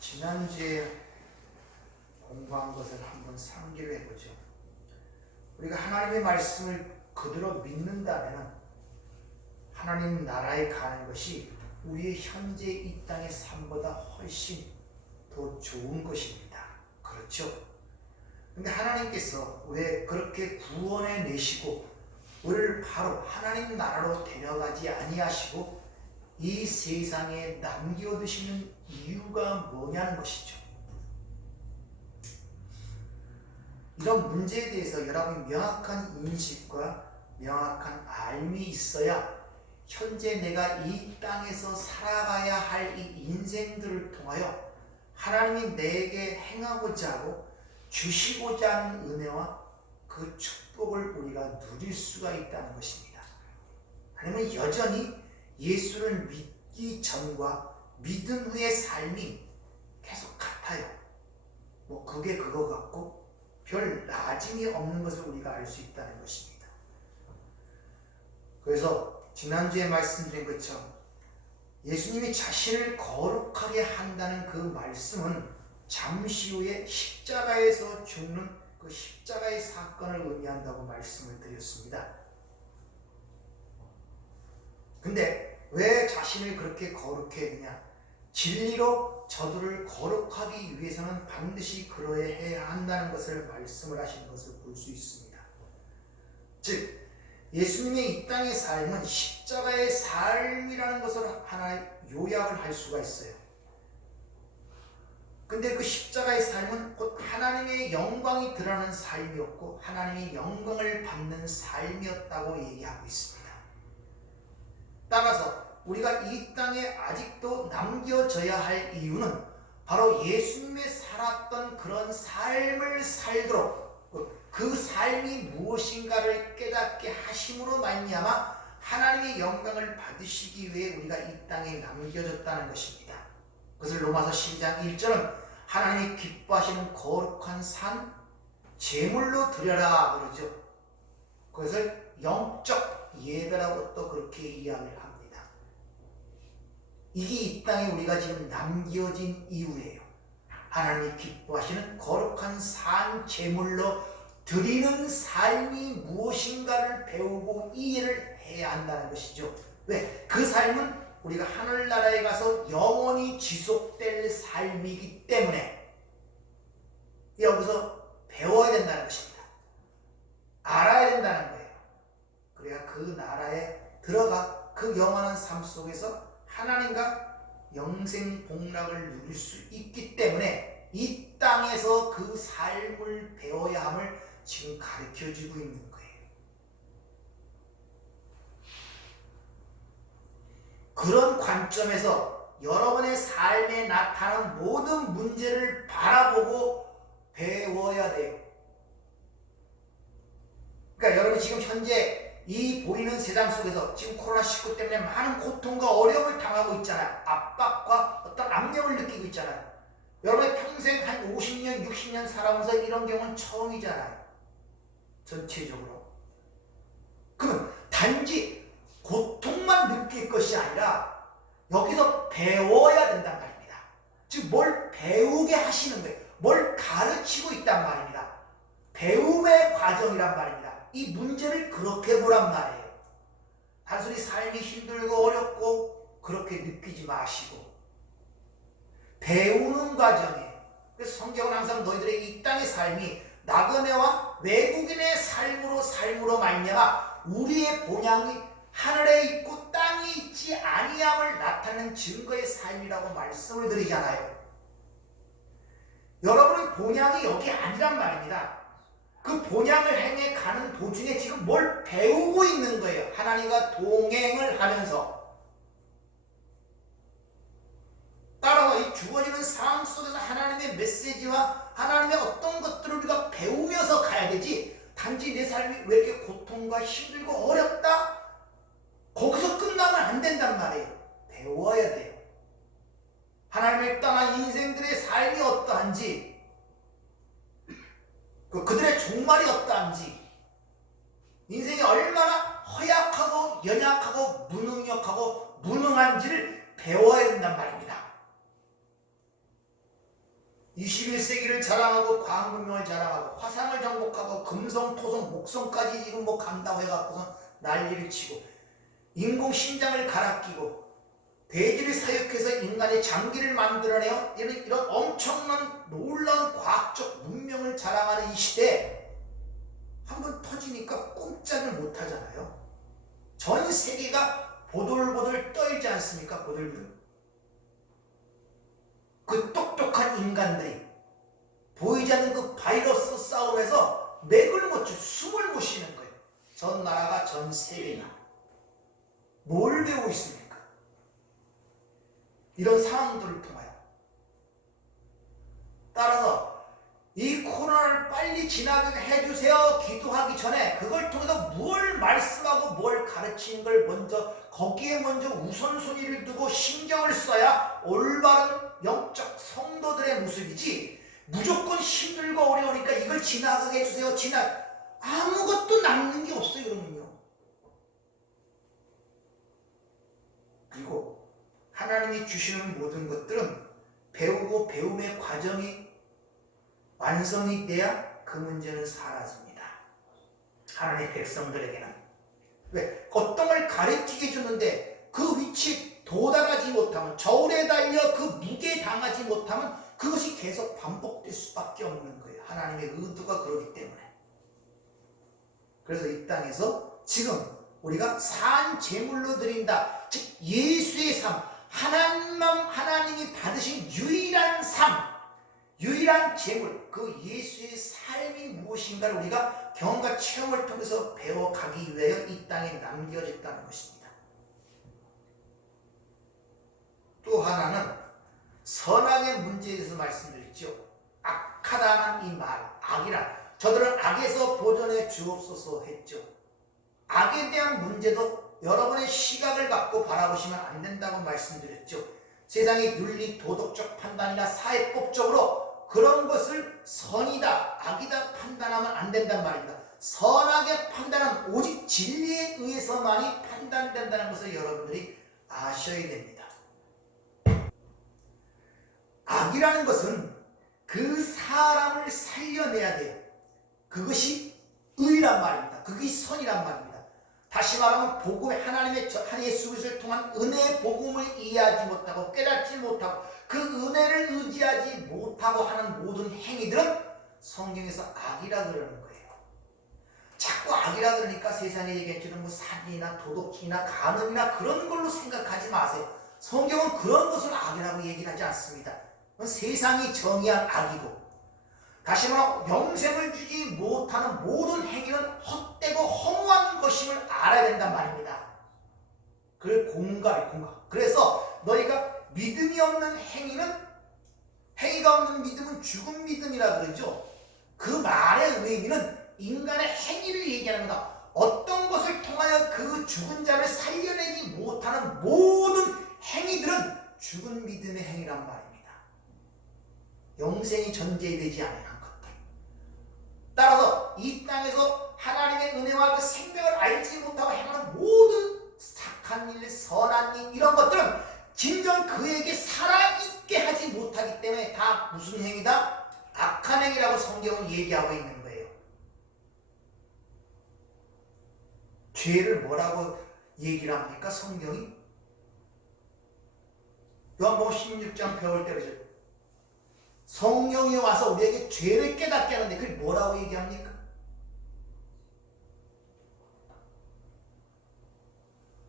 지난주에 공부한 것을 한번 상기를 해보죠. 우리가 하나님의 말씀을 그대로 믿는다면 하나님 나라에 가는 것이 우리의 현재 이 땅의 삶보다 훨씬 더 좋은 것입니다. 그렇죠? 근데 하나님께서 왜 그렇게 구원해 내시고 우리를 바로 하나님 나라로 데려가지 아니하시고 이 세상에 남겨두시는 이유가 뭐냐는 것이죠. 이런 문제에 대해서 여러분이 명확한 인식과 명확한 알미 있어야 현재 내가 이 땅에서 살아가야 할 이 인생들을 통하여 하나님이 내게 행하고자 하고 주시고자 하는 은혜와 그 축복을 우리가 누릴 수가 있다는 것입니다. 아니면 여전히 예수를 믿기 전과 믿은 후의 삶이 계속 같아요. 그게 그거 같고 별 나아짐이 없는 것을 우리가 알 수 있다는 것입니다. 그래서 지난주에 말씀드린 것처럼 예수님이 자신을 거룩하게 한다는 그 말씀은 잠시 후에 십자가에서 죽는 그 십자가의 사건을 의미한다고 말씀을 드렸습니다. 근데 왜 자신을 그렇게 거룩해 했느냐? 진리로 저들을 거룩하기 위해서는 반드시 그러해야 한다는 것을 말씀을 하신 것을 볼 수 있습니다. 즉 예수님의 이 땅의 삶은 십자가의 삶이라는 것을 하나의 요약을 할 수가 있어요. 근데 그 십자가의 삶은 곧 하나님의 영광이 드러나는 삶이었고 하나님의 영광을 받는 삶이었다고 얘기하고 있습니다. 따라서 우리가 이 땅에 아직도 남겨져야 할 이유는 바로 예수님의 살았던 그런 삶을 살도록 그 삶이 무엇인가를 깨닫게 하심으로 말미암아 하나님의 영광을 받으시기 위해 우리가 이 땅에 남겨졌다는 것입니다. 그것을 로마서 12장 1절은 하나님이 기뻐하시는 거룩한 산 제물로 드려라 그러죠. 그것을 영적 예배라고 또 그렇게 이야기를 합니다. 이게 이 땅에 우리가 지금 남겨진 이유예요. 하나님이 기뻐하시는 거룩한 산 제물로 드리는 삶이 무엇인가를 배우고 이해를 해야 한다는 것이죠. 왜? 그 삶은 우리가 하늘나라에 가서 영원히 지속될 삶이기 때문에 여기서 배워야 된다는 것입니다. 알아야 된다는 거예요. 그래야 그 나라에 들어가 그 영원한 삶 속에서 하나님과 영생 복락을 누릴 수 있기 때문에 이 땅에서 그 삶을 배워야 함을 지금 가르쳐주고 있는 거예요. 그런 관점에서 여러분의 삶에 나타나는 모든 문제를 바라보고 배워야 돼요. 그러니까 여러분이 지금 현재 이 보이는 세상 속에서 지금 코로나19 때문에 많은 고통과 어려움을 당하고 있잖아요. 압박과 어떤 압력을 느끼고 있잖아요. 여러분의 평생 한 50년, 60년 살아오면서 이런 경우는 처음이잖아요. 전체적으로. 그럼 단지 고통만 느낄 것이 아니라 여기서 배워야 된단 말입니다. 즉 뭘 배우게 하시는 거예요. 뭘 가르치고 있단 말입니다. 배움의 과정이란 말입니다. 이 문제를 그렇게 보란 말이에요. 단순히 삶이 힘들고 어렵고 그렇게 느끼지 마시고 배우는 과정이에요. 그래서 성경은 항상 너희들의 이 땅의 삶이 나그네와 외국인의 삶으로 말미암아 우리의 본향이 하늘에 있고 땅에 있지 아니함을 나타내는 증거의 삶이라고 말씀을 드리잖아요. 여러분의 본향이 여기 아니란 말입니다. 그 본향을 행해 가는 도중에 지금 뭘 배우고 있는 거예요. 하나님과 동행을 하면서. 따라서 이 주어지는 상황 속에서 하나님의 메시지와 하나님의 어떤 것들을 우리가 배우면서 가야 되지, 단지 내 삶이 왜 이렇게 고통과 힘들고 어렵다? 거기서 끝나면 안 된단 말이에요. 배워야 돼요. 하나님을 떠난 인생들의 삶이 어떠한지, 그들의 종말이 어떠한지, 인생이 얼마나 허약하고 연약하고 무능력하고 무능한지를 배워야 된단 말입니다. 21세기를 자랑하고 광문명을 자랑하고 화상을 정복하고 금성, 토성, 목성까지 지금 뭐 간다고 해갖고서 난리를 치고 인공심장을 갈아 끼고 대지를 사육해서 인간의 장기를 만들어내요. 이런 엄청난 놀라운 과학적 문명을 자랑하는 이 시대에 한번 터지니까 꼼짝을 못하잖아요. 전 세계가 보들보들 떨지 않습니까? 보들보들. 그 똑똑한 인간들이 보이지 않는 그 바이러스 싸움에서 맥을 못 쳐, 숨을 못 쉬는 거예요. 전 나라가 전 세계가 뭘 배우고 있습니까? 이런 상황들을 통하여. 따라서 이 코로나를 빨리 지나게 해주세요 기도하기 전에 그걸 통해서 뭘 말씀하고 뭘 가르치는 걸 먼저 거기에 먼저 우선순위를 두고 신경을 써야 올바른 영적 성도들의 모습이지, 무조건 힘들고 어려우니까 이걸 지나가게 해주세요. 아무것도 남는 게 없어요. 그러면요. 그리고 하나님이 주시는 모든 것들은 배우고 배움의 과정이 완성이 돼야 그 문제는 사라집니다. 하나님의 백성들에게는. 왜? 어떤 걸 가르치게 주는데 그 위치에 도달하지 못하면, 저울에 달려 그 무게에 당하지 못하면 그것이 계속 반복될 수밖에 없는 거예요. 하나님의 의도가 그렇기 때문에. 그래서 이 땅에서 지금 우리가 산 제물로 드린다, 즉 예수의 삶, 하나님이 받으신 유일한 삶, 유일한 제물, 그 예수의 삶이 무엇인가를 우리가 경험과 체험을 통해서 배워가기 위하여 이 땅에 남겨졌다는 것입니다. 또 하나는 선악의 문제에 대해서 말씀드렸죠. 악하다는 이 말, 악이란, 저들은 악에서 보존해 주옵소서 했죠. 악에 대한 문제도 여러분의 시각을 갖고 바라보시면 안 된다고 말씀드렸죠. 세상의 윤리, 도덕적 판단이나 사회법적으로 그런 것을 선이다, 악이다 판단하면 안 된단 말입니다. 선악의 판단은 오직 진리에 의해서만이 판단된다는 것을 여러분들이 아셔야 됩니다. 악이라는 것은 그 사람을 살려내야 돼요. 그것이 의란 말입니다. 그것이 선이란 말입니다. 다시 말하면 복음의 하나님의 예수 그리스도를 통한 은혜의 복음을 이해하지 못하고 깨닫지 못하고 그 은혜를 의지하지 못하고 하는 모든 행위들은 성경에서 악이라 그러는 거예요. 자꾸 악이라 그러니까 세상에 얘기했지만 뭐 사기나 도덕질이나 간음이나 그런 걸로 생각하지 마세요. 성경은 그런 것을 악이라고 얘기를 하지 않습니다. 그건 세상이 정의한 악이고, 다시 말하면 영생을 주지 못하는 모든 행위는 헛되고 허무한 것임을 알아야 된단 말입니다. 그걸 공감. 그래서 너희가 믿음이 없는 행위가 없는 믿음은 죽은 믿음이라 그러죠. 그 말의 의미는 인간의 행위를 얘기하는 거다. 어떤 것을 통하여 그 죽은 자를 살려내지 못하는 모든 행위들은 죽은 믿음의 행위란 말입니다. 영생이 전제되지 않은 것들. 따라서 이 땅에서 하나님의 은혜와 그 생명을 알지 못하고 행하는 모든 착한 일, 선한 일, 이런 것들은 진정 그에게 살아있게 하지 못하기 때문에 다 무슨 행위다? 악한 행위라고 성경은 얘기하고 있는 거예요. 죄를 뭐라고 얘기를 합니까? 성경이? 요한복음 16장 배울 때 그러죠. 성령이 와서 우리에게 죄를 깨닫게 하는데 그걸 뭐라고 얘기합니까?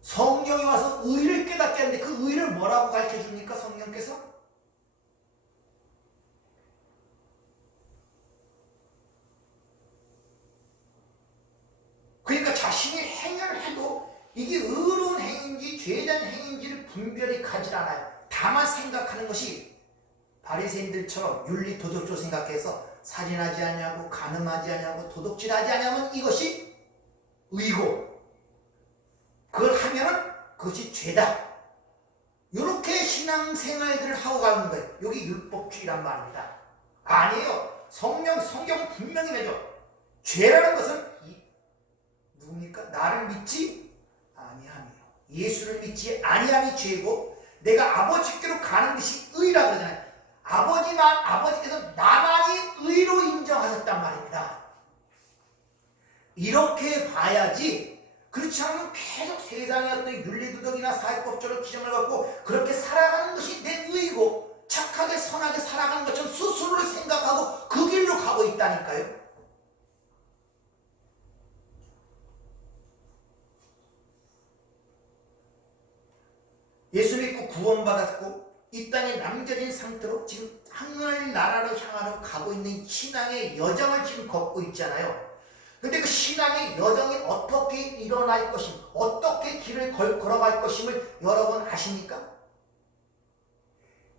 성령이 와서 의를 깨닫게 하는데 그 의를 뭐라고 가르쳐줍니까? 성령께서? 그러니까 자신이 행위를 해도 이게 의로운 행위인지 죄된 행위인지를 분별이 가지 않아요. 다만 생각하는 것이 바리새인들처럼 윤리 도덕적으로 생각해서 살인하지 아니하고 간음하지 아니하고 도둑질하지 아니하면 이것이 의고, 그걸 하면은 그것이 죄다. 이렇게 신앙생활들을 하고 가는 거예요. 여기 율법주의란 말입니다. 아니에요. 성경 분명히 내죠. 죄라는 것은 누굽니까? 나를 믿지 아니함이요. 예수를 믿지 아니함이 죄고, 내가 아버지께로 가는 것이 의라 그러잖아요. 아버지께서 이렇게 봐야지. 그렇지 않으면 계속 세상의 어떤 윤리도덕이나 사회법적으로 기준을 갖고 그렇게 살아가는 것이 내 의이고 착하게 선하게 살아가는 것처럼 스스로를 생각하고 그 길로 가고 있다니까요. 예수 믿고 구원받았고 이 땅에 남겨진 상태로 지금 하늘나라로 향하러 가고 있는 신앙의 여정을 지금 걷고 있잖아요. 근데 그 신앙의 여정이 어떻게 일어날 것임, 어떻게 길을 걸어갈 것임을 여러분 아십니까?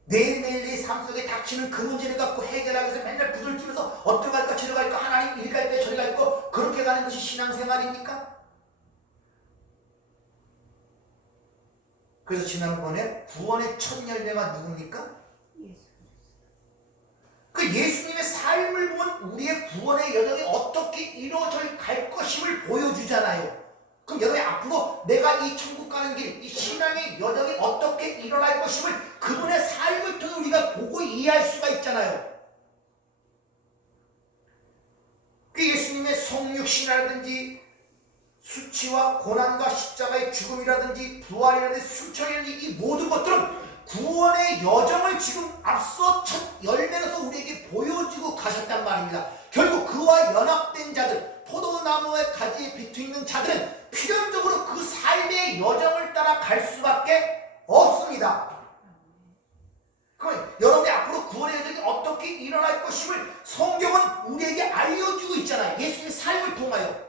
매일매일 내 삶 속에 닥치는 그 문제를 갖고 해결하기 위해서 맨날 부들기면서 어디로 갈까 저리로 갈까 하나님 이리 갈까 저리 갈까 그렇게 가는 것이 신앙생활입니까? 그래서 지난번에 구원의 첫 열매가 누굽니까? 그 예수님의 삶을 보면 우리의 구원의 여정이 어떻게 이루어져 갈 것임을 보여주잖아요. 그럼 여러분이 앞으로 내가 이 천국 가는 길, 이 신앙의 여정이 어떻게 일어날 것임을 그분의 삶을 통해 우리가 보고 이해할 수가 있잖아요. 그 예수님의 성육신이라든지 수치와 고난과 십자가의 죽음이라든지 부활이라든지 순천이라든지 이 모든 것들은 구원의 여정을 지금 앞서 첫 열매로서 우리에게 보여주고 가셨단 말입니다. 결국 그와 연합된 자들, 포도나무의 가지에 비투있는 자들은 필연적으로 그 삶의 여정을 따라 갈 수밖에 없습니다. 그럼 여러분이 앞으로 구원의 여정이 어떻게 일어날 것임을 성경은 우리에게 알려주고 있잖아요. 예수님의 삶을 통하여.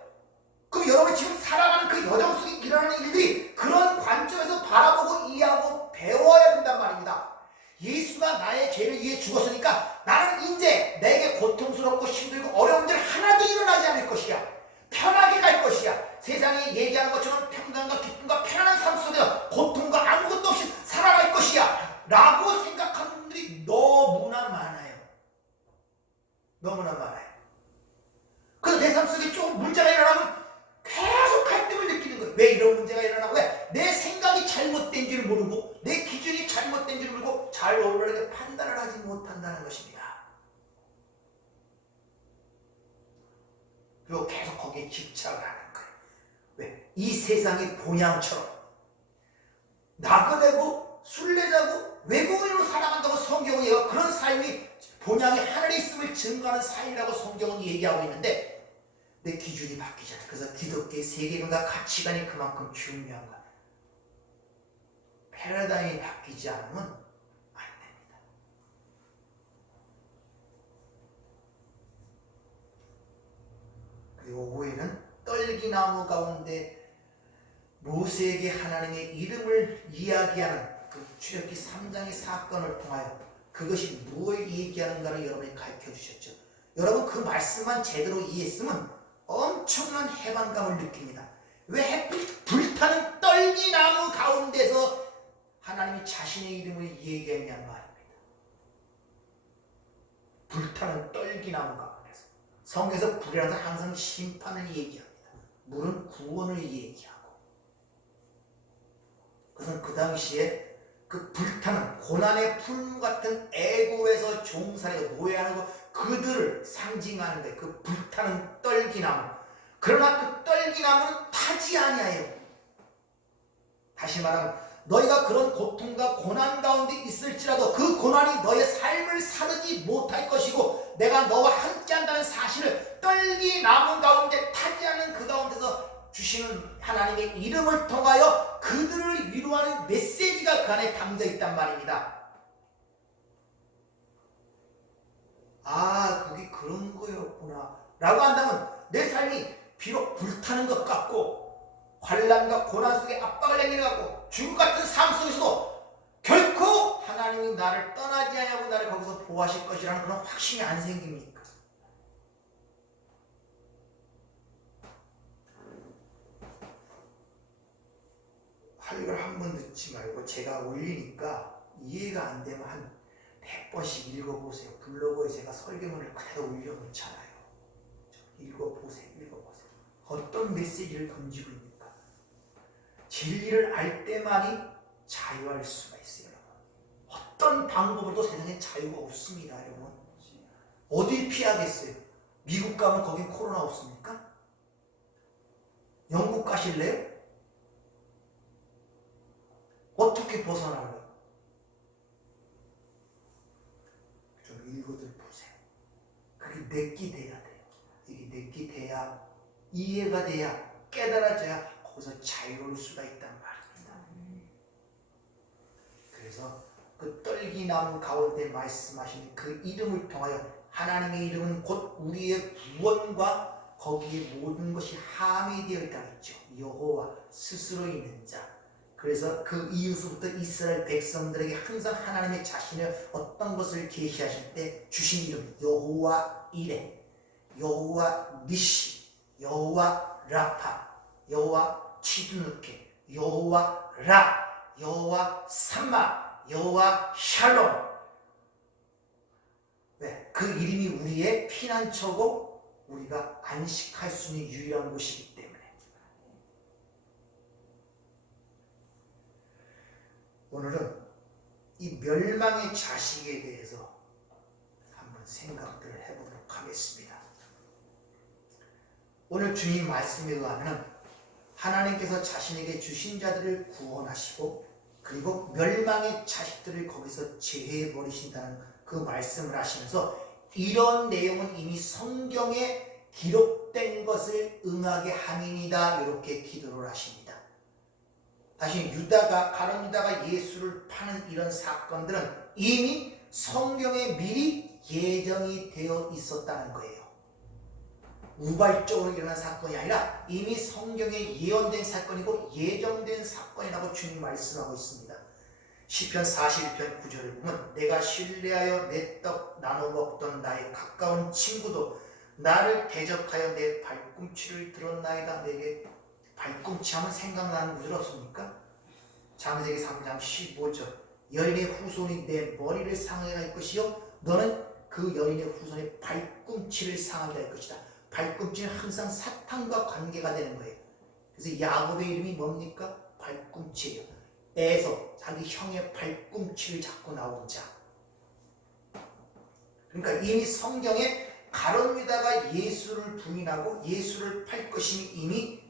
그럼 여러분이 지금 살아가는 그 여정 속에 일어나는 일들이 그런 관점에서 바라보고 이해하고 배워야 된단 말입니다. 예수가 나의 죄를 위해 죽었으니까 나는 이제 내게 고통스럽고 힘들고 어려운 일 하나도 일어나지 않을 것이야. 편하게 갈 것이야. 세상이 얘기하는 것처럼 평강과 기쁨과 편안한 삶 속에서 고통과 아무것도 없이 살아갈 것이야 라고 생각하는 분들이 너무나 많아요. 너무나 많아요. 그래서 내 삶 속에 조금 문제가 일어나면 계속 갈등을 느끼는 거예요. 왜 이런 문제가 일어나고 왜 내 생각이 잘못된지를 모르고 내 기준이 잘못된지를 모르고 잘 올바르게 판단을 하지 못한다는 것입니다. 그리고 계속 거기에 집착을 하는 거예요. 왜? 이 세상의 본향처럼 나그네고 순례자고 외국인으로 살아간다고 성경은 얘가 그런 삶이 본향이 하늘에 있음을 증거하는 삶이라고 성경은 얘기하고 있는데 내 기준이 바뀌잖아요. 그래서 기독교의 세계관과 가치관이 그만큼 중요한 거예요. 패러다임이 바뀌지 않으면 안 됩니다. 그리고 5회는 떨기나무 가운데 모세에게 하나님의 이름을 이야기하는 그 출애굽기 3장의 사건을 통하여 그것이 무엇을 얘기하는가를 여러분이 가르쳐 주셨죠. 여러분 그 말씀만 제대로 이해했으면 엄청난 해방감을 느낍니다. 왜 불타는 떨기나무 가운데서 하나님이 자신의 이름을 얘기했냔 말입니다. 불타는 떨기나무 가운데서. 성경에서 불이라는 것은 항상 심판을 얘기합니다. 물은 구원을 얘기하고. 그것은 그 당시에 그 불타는 고난의 풀무 같은 애굽에서 종살이고 노예하는 것 그들을 상징하는 거예요. 그 불타는 떨기나무. 그러나 그 떨기나무는 타지 아니하여. 다시 말하면 너희가 그런 고통과 고난 가운데 있을지라도 그 고난이 너의 삶을 사르지 못할 것이고 내가 너와 함께한다는 사실을 떨기나무 가운데 타지 않는 그 가운데서 주시는 하나님의 이름을 통하여 그들을 위로하는 메시지가 그 안에 담겨 있단 말입니다. 아, 그게 그런 거였구나 라고 한다면 내 삶이 비록 불타는 것 같고 환난과 고난 속에 압박을 내리는 것 같고 죽음 같은 삶 속에서도 결코 하나님이 나를 떠나지 않냐고 나를 거기서 보호하실 것이라는 그런 확신이 안 생깁니까? 이걸 한번 듣지 말고 제가 올리니까 이해가 안 되면 한 100번씩 읽어보세요. 블로그에 제가 설교문을 그대로 올려놓잖아요. 읽어보세요. 어떤 메시지를 던지고 있는가. 진리를 알 때만이 자유할 수가 있어요. 여러분. 어떤 방법으로도 세상에 자유가 없습니다. 여러분. 어딜 피하겠어요? 미국 가면 거긴 코로나 없습니까? 영국 가실래요? 어떻게 벗어나요? 좀 읽어들 보세요. 그게 내끼 돼야 돼요. 이게 내끼 돼야, 이해가 돼야, 깨달아져야 거기서 자유로울 수가 있단 말입니다. 그래서 그 떨기나무 가운데 말씀하신 그 이름을 통하여, 하나님의 이름은 곧 우리의 구원과 거기에 모든 것이 함이 되어 있다고 했죠. 여호와 스스로 있는 자. 그래서 그 이후부터 이스라엘 백성들에게 항상 하나님의 자신의 어떤 것을 계시하실 때 주신 이름 여호와 이레, 여호와 니시, 여호와 라파, 여호와 치드누케, 여호와 라, 여호와 삼마, 여호와 샬롬. 왜? 그 이름이 우리의 피난처고 우리가 안식할 수 있는 유일한 곳이기 때문에. 오늘은 이 멸망의 자식에 대해서 한번 생각들을 해보도록 하겠습니다. 오늘 주님 말씀에 의하면 하나님께서 자신에게 주신 자들을 구원하시고 그리고 멸망의 자식들을 거기서 제해버리신다는 그 말씀을 하시면서 이런 내용은 이미 성경에 기록된 것을 응하게 함이니다 이렇게 기도를 하십니다. 다시 가룟 유다가 예수를 파는 이런 사건들은 이미 성경에 미리 예정이 되어 있었다는 거예요. 우발적으로 일어난 사건이 아니라 이미 성경에 예언된 사건이고 예정된 사건이라고 주님 말씀하고 있습니다. 시편 41편 9절을 보면 내가 신뢰하여 내 떡 나눠 먹던 나의 가까운 친구도 나를 대적하여 내 발꿈치를 들었나이다. 내게 발꿈치 하면 생각나는 구절 없습니까? 창세기 3장 15절 여인의 후손이 내 머리를 상하게 할 것이요 너는 그 여인의 후손의 발꿈치를 상하게 할 것이다. 발꿈치는 항상 사탄과 관계가 되는 거예요. 그래서 야곱의 이름이 뭡니까? 발꿈치예요. 에서 자기 형의 발꿈치를 잡고 나온 자. 그러니까 이미 성경에 가룟 유다가 예수를 부인하고 예수를 팔 것임이 이미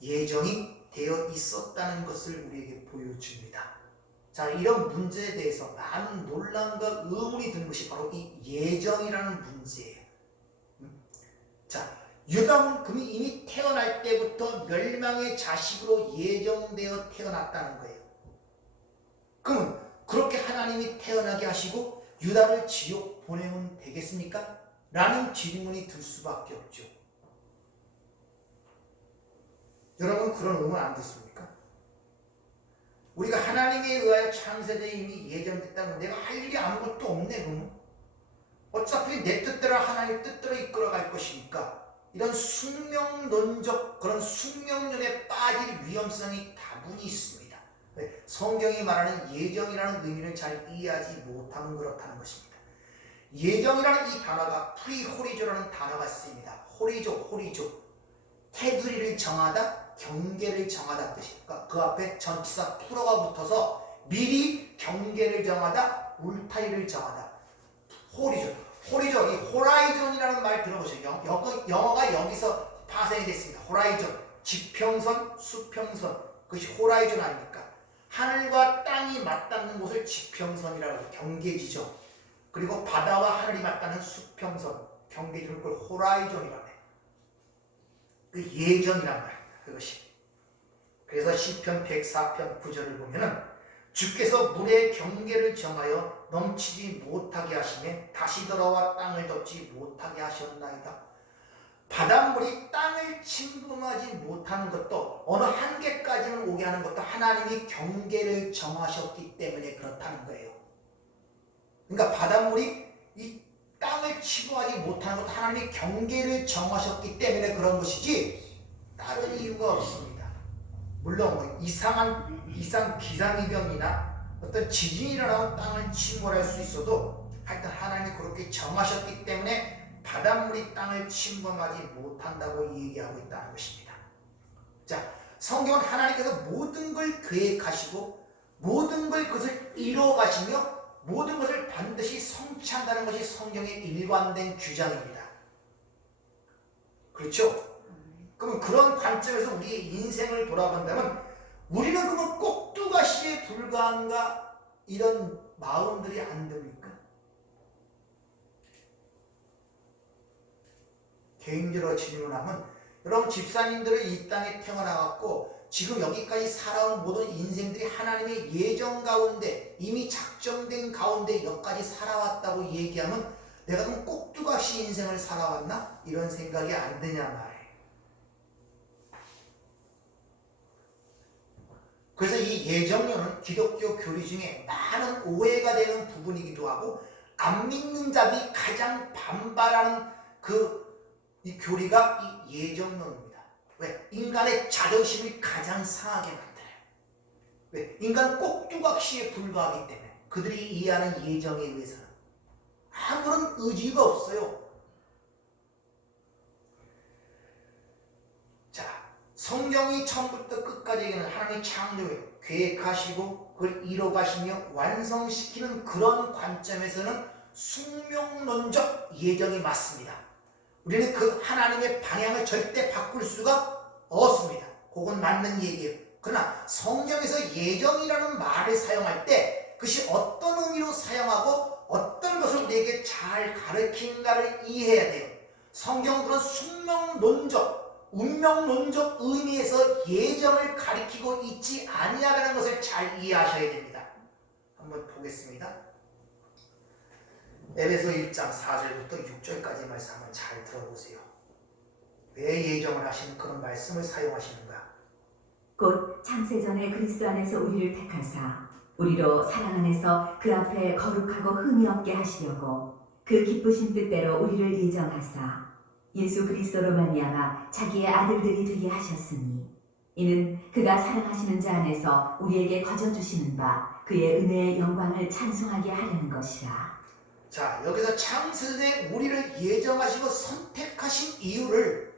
예정이 되어 있었다는 것을 우리에게 보여줍니다. 자, 이런 문제에 대해서 많은 논란과 의문이 드는 것이 바로 이 예정이라는 문제예요. 자, 유다는 이미 태어날 때부터 멸망의 자식으로 예정되어 태어났다는 거예요. 그러면 그렇게 하나님이 태어나게 하시고 유다를 지옥 보내면 되겠습니까? 라는 질문이 들 수밖에 없죠. 여러분 그런 의문 안 듣습니까? 우리가 하나님에 의하여 창세되어 이미 예정됐다면 내가 할 일이 아무것도 없네. 그러면 어차피 내 뜻대로 하나님 뜻대로 이끌어갈 것이니까 이런 숙명론적 그런 숙명론에 빠질 위험성이 다분히 있습니다. 성경이 말하는 예정이라는 의미를 잘 이해하지 못하면 그렇다는 것입니다. 예정이라는 이 단어가 프리호리조라는 단어가 쓰입니다. 호리조 테두리를 정하다, 경계를 정하다 뜻이에요. 그러니까 그 앞에 전치사 프로가 붙어서 미리 경계를 정하다, 울타리를 정하다. 호리조, 이 호라이존이라는 말 들어보세요. 영어가 여기서 파생이 됐습니다. 호라이존, 지평선, 수평선, 그것이 호라이존 아닙니까? 하늘과 땅이 맞닿는 곳을 지평선이라고 해요. 경계지죠. 그리고 바다와 하늘이 맞닿는 수평선, 경계지를 그걸 호라이존이라고 해요. 그 예정이란 말입니다. 그것이. 그래서 시편 104편 9절을 보면은 주께서 물의 경계를 정하여 넘치지 못하게 하시매 다시 돌아와 땅을 덮지 못하게 하셨나이다. 바닷물이 땅을 침범하지 못하는 것도 어느 한계까지는 오게 하는 것도 하나님이 경계를 정하셨기 때문에 그렇다는 거예요. 그러니까 바닷물이 이 땅을 침범하지 못하는 것도 하나님이 경계를 정하셨기 때문에 그런 것이지 다른 이유가 없습니다. 물론 뭐 이상 기상이변이나 어떤 지진이 일어나면 땅을 침몰할 수 있어도 하여튼 하나님이 그렇게 정하셨기 때문에 바닷물이 땅을 침범하지 못한다고 얘기하고 있다는 것입니다. 자, 성경은 하나님께서 모든 걸 계획하시고 모든 걸 그것을 이뤄가시며 모든 것을 반드시 성취한다는 것이 성경의 일관된 주장입니다. 그렇죠? 그러면 그런 관점에서 우리의 인생을 돌아본다면 우리는 그러면 꼭두가시에 불과한가? 이런 마음들이 안 듭니까? 개인적으로 질문하면 여러분 집사님들은 이 땅에 태어나갖고 지금 여기까지 살아온 모든 인생들이 하나님의 예정 가운데 이미 작정된 가운데 여기까지 살아왔다고 얘기하면 내가 그럼 꼭두가시 인생을 살아왔나? 이런 생각이 안 드냐 말이에요. 그래서 이 예정론은 기독교 교리 중에 많은 오해가 되는 부분이기도 하고 안 믿는 자들이 가장 반발하는 이 교리가 이 예정론입니다. 왜? 인간의 자존심을 가장 상하게 만들어요. 왜? 인간은 꼭두각시에 불과하기 때문에 그들이 이해하는 예정에 의해서는 아무런 의지가 없어요. 자, 성경이 처음부터 끝까지 얘기하는 하나님의 창조를 계획하시고 그걸 이뤄가시며 완성시키는 그런 관점에서는 숙명론적 예정이 맞습니다. 우리는 그 하나님의 방향을 절대 바꿀 수가 없습니다. 그건 맞는 얘기예요. 그러나 성경에서 예정이라는 말을 사용할 때 그것이 어떤 의미로 사용하고 어떤 것을 우리에게 잘 가르치는가를 이해해야 돼요. 성경은 그런 숙명론적, 운명론적 의미에서 예정을 가리키고 있지 아니하다는 것을 잘 이해하셔야 됩니다. 한번 보겠습니다. 에베소 1장 4절부터 6절까지 말씀 한번 잘 들어보세요. 왜 예정을 하시는 그런 말씀을 사용하시는가? 곧 창세전에 그리스도 안에서 우리를 택하사 우리로 사랑 안에서 그 앞에 거룩하고 흠이 없게 하시려고 그 기쁘신 뜻대로 우리를 예정하사 예수 그리스도로 말미암아 자기의 아들들이 되게 하셨으니 이는 그가 사랑하시는 자 안에서 우리에게 거저 주시는 바 그의 은혜의 영광을 찬송하게 하려는 것이라. 자, 여기서 창세전에 우리를 예정하시고 선택하신 이유를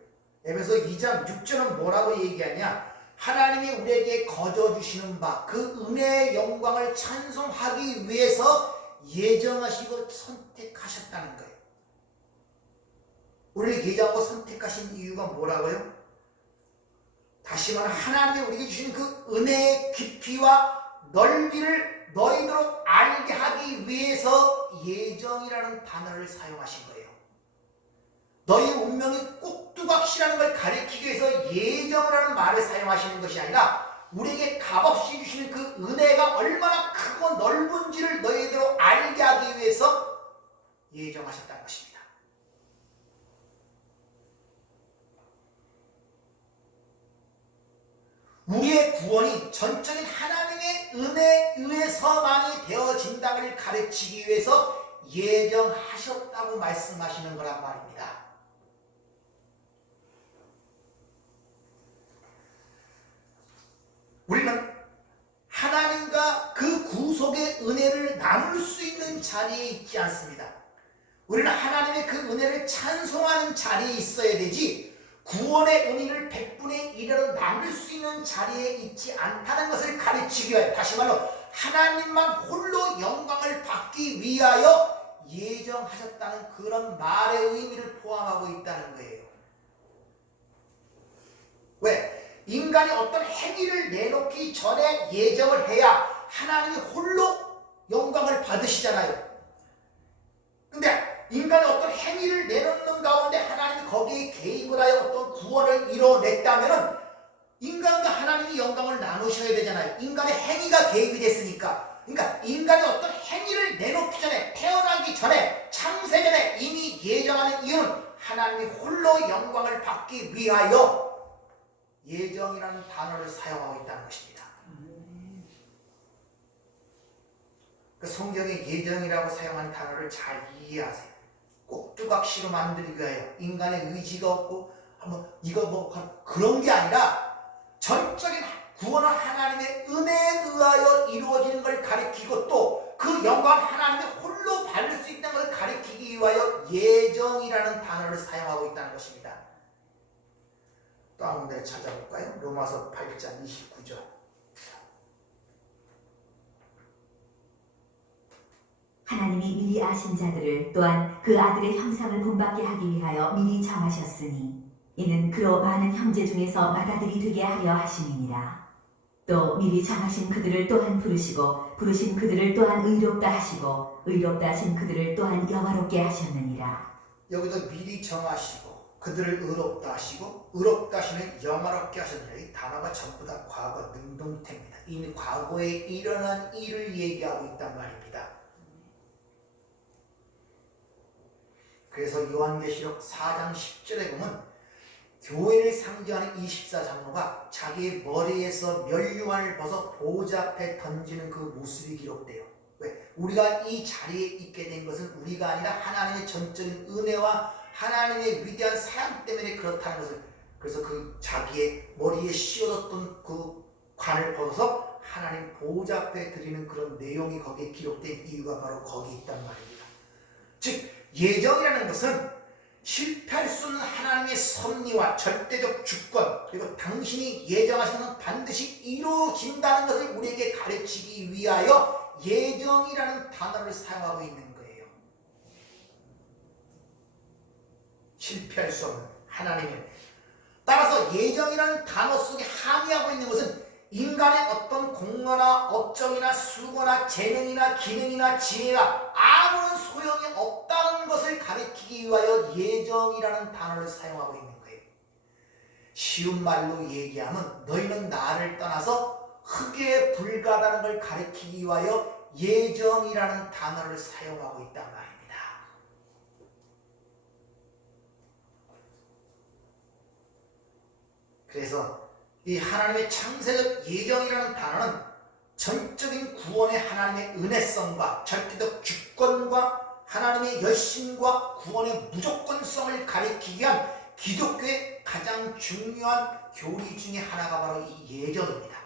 에베소 2장 6절은 뭐라고 얘기하냐? 하나님이 우리에게 거저 주시는 바 그 은혜의 영광을 찬송하기 위해서 예정하시고 선택하셨다는 거예요. 우리를 예정하고 선택하신 이유가 뭐라고요? 다시 말하면 하나님이 우리에게 주시는 그 은혜의 깊이와 넓이를 너희들로 알게 하기 위해서 예정이라는 단어를 사용하신 거예요. 너희 운명이 꼭두각시라는 걸 가리키기 위해서 예정을 하는 말을 사용하시는 것이 아니라 우리에게 값없이 주시는 그 은혜가 얼마나 크고 넓은지를 너희들로 알게 하기 위해서 예정하셨다는 것입니다. 우리의 구원이 전적인 하나님의 은혜에 의해서만이 되어진다를 가르치기 위해서 예정하셨다고 말씀하시는 거란 말입니다. 우리는 하나님과 그 구속의 은혜를 나눌 수 있는 자리에 있지 않습니다. 우리는 하나님의 그 은혜를 찬송하는 자리에 있어야 되지 구원의 은혜를 100분의 1으로 나눌 수 있는 자리에 있지 않다는 것을 가르치기 위하여, 다시 말로 하나님만 홀로 영광을 받기 위하여 예정하셨다는 그런 말의 의미를 포함하고 있다는 거예요. 왜? 인간이 어떤 행위를 내놓기 전에 예정을 해야 하나님이 홀로 영광을 받으시잖아요. 근데 인간이 어떤 행위를 내놓는 가운데 하나님이 거기에 개입을 하여 어떤 구원을 이뤄냈다면 인간과 하나님이 영광을 나누셔야 되잖아요. 인간의 행위가 개입이 됐으니까. 그러니까 인간이 어떤 행위를 내놓기 전에, 태어나기 전에, 창세전에 이미 예정하는 이유는 하나님이 홀로 영광을 받기 위하여 예정이라는 단어를 사용하고 있다는 것입니다. 그 성경의 예정이라고 사용한 단어를 잘 이해하세요. 꼭두각시로 만들기 위하여 인간의 의지가 없고 이거 뭐 그런 게 아니라 전적인 구원은 하나님의 은혜에 의하여 이루어지는 걸 가리키고 또 그 영광 하나님의 홀로 받을 수 있다는 걸 가리키기 위하여 예정이라는 단어를 사용하고 있다는 것입니다. 또 한 군데 찾아볼까요? 로마서 8장 29절. 하나님이 미리 아신 자들을 또한 그 아들의 형상을 본받게 하기 위하여 미리 정하셨으니 이는 그로 많은 형제 중에서 맏아들이 되게 하려 하심이니라. 또 미리 정하신 그들을 또한 부르시고 부르신 그들을 또한 의롭다 하시고 의롭다 하신 그들을 또한 영화롭게 하셨느니라. 여기도 미리 정하시고 그들을 의롭다 하시고 의롭다 하시는 영화롭게 하셨느니라. 이 단어가 전부 다 과거 능동태입니다. 이미 과거에 일어난 일을 얘기하고 있단 말입니다. 그래서 요한계시록 4장 10절에 보면 교회를 상징하는 24장로가 자기의 머리에서 면류관을 벗어 보좌 앞에 던지는 그 모습이 기록돼요. 왜? 우리가 이 자리에 있게 된 것은 우리가 아니라 하나님의 전적인 은혜와 하나님의 위대한 사랑 때문에 그렇다는 것을, 그래서 그 자기의 머리에 씌워뒀던 그 관을 벗어서 하나님 보좌 앞에 드리는 그런 내용이 거기에 기록된 이유가 바로 거기 있단 말입니다. 즉 예정이라는 것은 실패할 수 없는 하나님의 섭리와 절대적 주권, 그리고 당신이 예정하신 것은 반드시 이루어진다는 것을 우리에게 가르치기 위하여 예정이라는 단어를 사용하고 있는 거예요. 실패할 수 없는 하나님의, 따라서 예정이라는 단어 속에 함의하고 있는 것은 인간의 어떤 공로나 업적이나 수고나 재능이나 기능이나 지혜가 아무런 소용이 없다는 것을 가리키기 위하여 예정이라는 단어를 사용하고 있는 거예요. 쉬운 말로 얘기하면 너희는 나를 떠나서 흙에 불과하다는 걸 가리키기 위하여 예정이라는 단어를 사용하고 있단 말입니다. 그래서 이 하나님의 창세적 예정이라는 단어는 전적인 구원의 하나님의 은혜성과 절대적 주권과 하나님의 열심과 구원의 무조건성을 가리키기 위한 기독교의 가장 중요한 교리 중에 하나가 바로 이 예정입니다.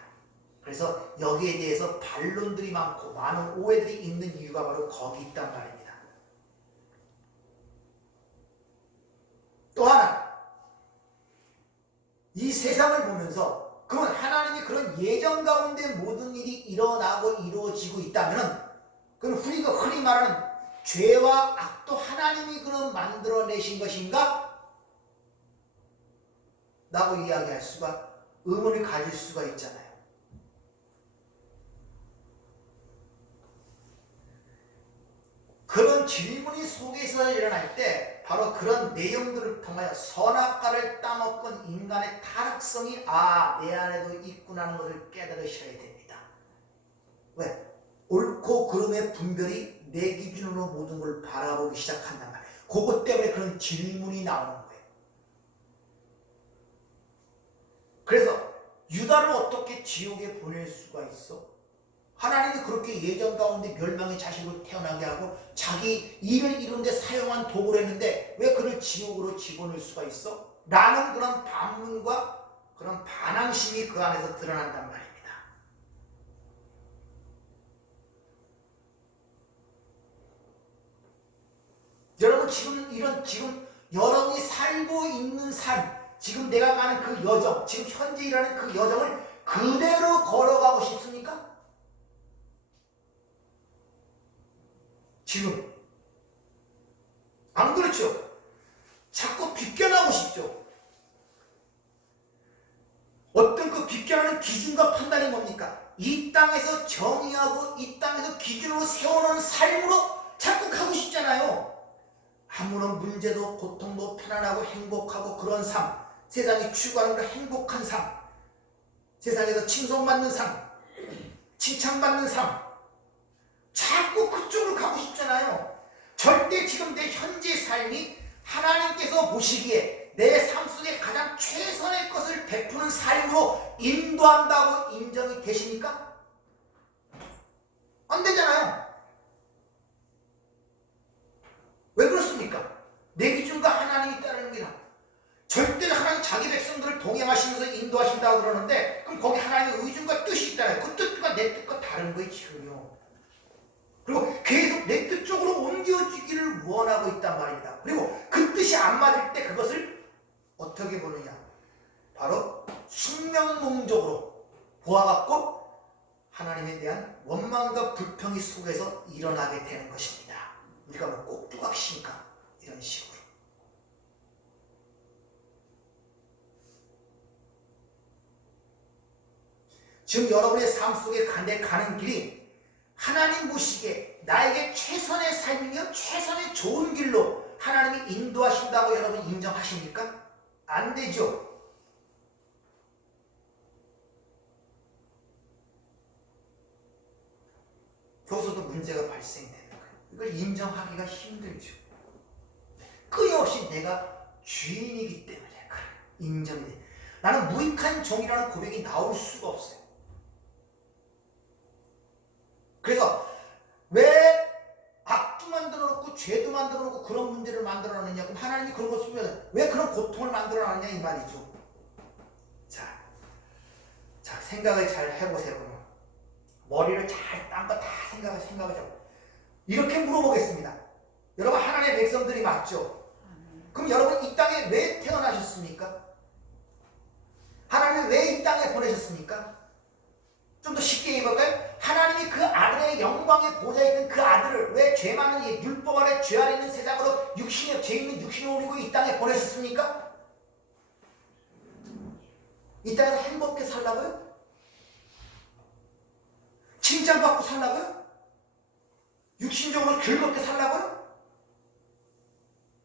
그래서 여기에 대해서 반론들이 많고 많은 오해들이 있는 이유가 바로 거기 있단 말입니다. 또 하나, 이 세상을 보면서 그건 하나님이 그런 예정 가운데 모든 일이 일어나고 이루어지고 있다면 그건 우리가 흔히 말하는 죄와 악도 하나님이 그럼 만들어내신 것인가? 라고 이야기할 수가, 의문을 가질 수가 있잖아요. 그런 질문이 속에서 일어날 때 바로 그런 내용들을 통하여 선악과를 따먹은 인간의 타락성이 내 안에도 있구나 하는 것을 깨달으셔야 됩니다. 왜? 옳고 그름의 분별이 내 기준으로 모든 걸 바라보기 시작한단 말이에요. 그것 때문에 그런 질문이 나오는 거예요. 그래서 유다를 어떻게 지옥에 보낼 수가 있어? 하나님이 그렇게 예정 가운데 멸망의 자식을 태어나게 하고 자기 일을 이루는데 사용한 도구를 했는데 왜 그를 지옥으로 집어넣을 수가 있어? 라는 그런 반문과 그런 반항심이 그 안에서 드러난단 말입니다. 여러분 지금 여러분이 살고 있는 삶, 지금 내가 가는 그 여정, 지금 현재 일하는 그 여정을 그대로 걸어가고 싶습니까? 지금 안 그렇죠? 자꾸 비껴나고 싶죠. 어떤 그 비껴나는 기준과 판단이 뭡니까? 이 땅에서 정의하고 이 땅에서 기준으로 세워놓은 삶으로 자꾸 가고 싶잖아요. 아무런 문제도 고통도 편안하고 행복하고 그런 삶, 세상이 추구하는 그런 행복한 삶, 세상에서 칭송받는 삶, 칭찬받는 삶, 자꾸 그쪽으로 가고 싶잖아요. 절대 지금 내 현재 삶이 하나님께서 보시기에 내 삶 속에 가장 최선의 것을 베푸는 삶으로 인도한다고 인정이 되십니까? 안 되잖아요. 왜 그렇습니까? 내 기준과 하나님이 따르는 게 절대 하나님 자기 백성들을 동행하시면서 인도하신다고 그러는데 그럼 거기 하나님의 의중과 뜻이 있잖아요. 그 뜻과 내 뜻과 다른 거예요, 지금요. 그리고 계속 내 뜻 쪽으로 옮겨지기를 원하고 있단 말입니다. 그리고 그 뜻이 안 맞을 때 그것을 어떻게 보느냐? 바로 숙명론적으로 보아갖고 하나님에 대한 원망과 불평이 속에서 일어나게 되는 것입니다. 우리가 뭐 꼭두각시인가? 이런 식으로. 지금 여러분의 삶 속에 가는 길이 하나님 보시기에 나에게 최선의 삶이며 최선의 좋은 길로 하나님이 인도하신다고 여러분 인정하십니까? 안 되죠. 거기서도 문제가 발생되는 거예요. 이걸 인정하기가 힘들죠. 끊임없이 내가 주인이기 때문에 그래. 인정이 돼. 나는 무익한 종이라는 고백이 나올 수가 없어요. 그래서 왜 악도 만들어 놓고 죄도 만들어 놓고 그런 문제를 만들어 놨느냐? 그럼 하나님이 그런 거 쓰면 왜 그런 고통을 만들어 놨느냐 이 말이죠. 자 생각을 잘 해보세요. 머리를 잘 딴 거 다 생각을 좀 이렇게 물어보겠습니다. 여러분 하나님의 백성들이 맞죠? 그럼 여러분 이 땅에 왜 태어나셨습니까? 하나님이 왜 이 땅에 보내셨습니까? 좀 더 쉽게 얘기해볼까요? 하나님이 그 아들의 영광의 보좌에 있는 그 아들을 왜 죄 많은 이 율법 아래 죄 아래 있는 세상으로 죄 있는 육신을 올리고 이 땅에 보내셨습니까? 이 땅에서 행복하게 살라고요? 칭찬받고 살라고요? 육신적으로 즐겁게 살라고요?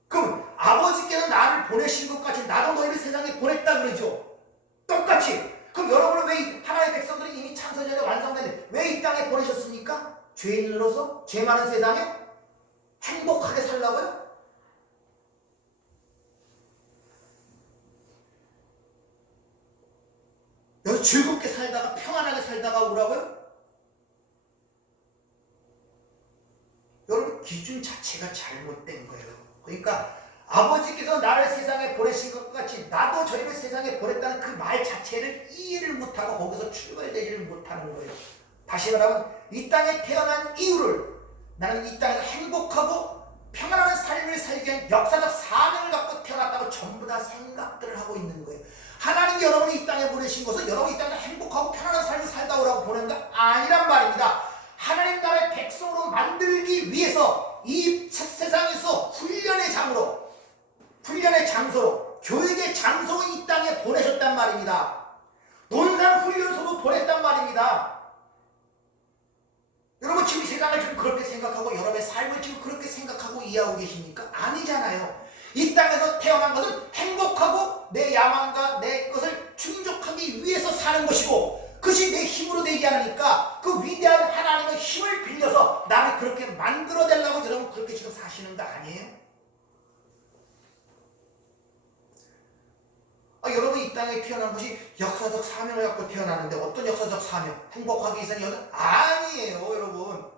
그럼 아버지께서 나를 보내신 것 같이 나도 너희를 세상에 보냈다 그러죠. 똑같이. 그럼 여러분은 왜 하나님의 백성들이 이미 창세전에 완성됐는데 왜 이 땅에 보내셨습니까? 죄인으로서 죄 많은 세상에 행복하게 살라고요? 여기서 즐겁게 살다가 평안하게 살다가 오라고요? 여러분 기준 자체가 잘못된 거예요. 그러니까 아버지께서 나를 세상에 보내신 것 같이 나도 저희를 세상에 보냈다는 그 말 자체를 이해를 못하고 거기서 출발되지를 못하는 거예요. 다시 말하면 이 땅에 태어난 이유를 나는 이 땅에서 행복하고 평안한 삶을 살기 위한 역사적 사명을 갖고 태어났다고 전부 다 생각들을 하고 있는 거예요. 하나님이 여러분이 이 땅에 보내신 것은 여러분이 이 땅에서 행복하고 편안한 삶을 살다 오라고 보낸 거 아니란 말입니다. 하나님 나라의 백성으로 만들기 위해서 이 세상에서 훈련의 장소로 교육의 장소로 이 땅에 보내셨단 말입니다. 논산훈련소도 보냈단 말입니다. 여러분 지금 세상을 지금 그렇게 생각하고 여러분의 삶을 지금 그렇게 생각하고 이해하고 계십니까? 아니잖아요. 이 땅에서 태어난 것은 행복하고 내 야망과 내 것을 충족하기 위해서 사는 것이고 그것이 내 힘으로 되지 않으니까 그 위대한 하나님의 힘을 빌려서 나를 그렇게 만들어내려고 여러분 그렇게 지금 사시는 거 아니에요? 여러분 이 땅에 태어난 것이 역사적 사명을 갖고 태어나는데 어떤 역사적 사명? 행복하기 위해서는 여러분 아니에요. 여러분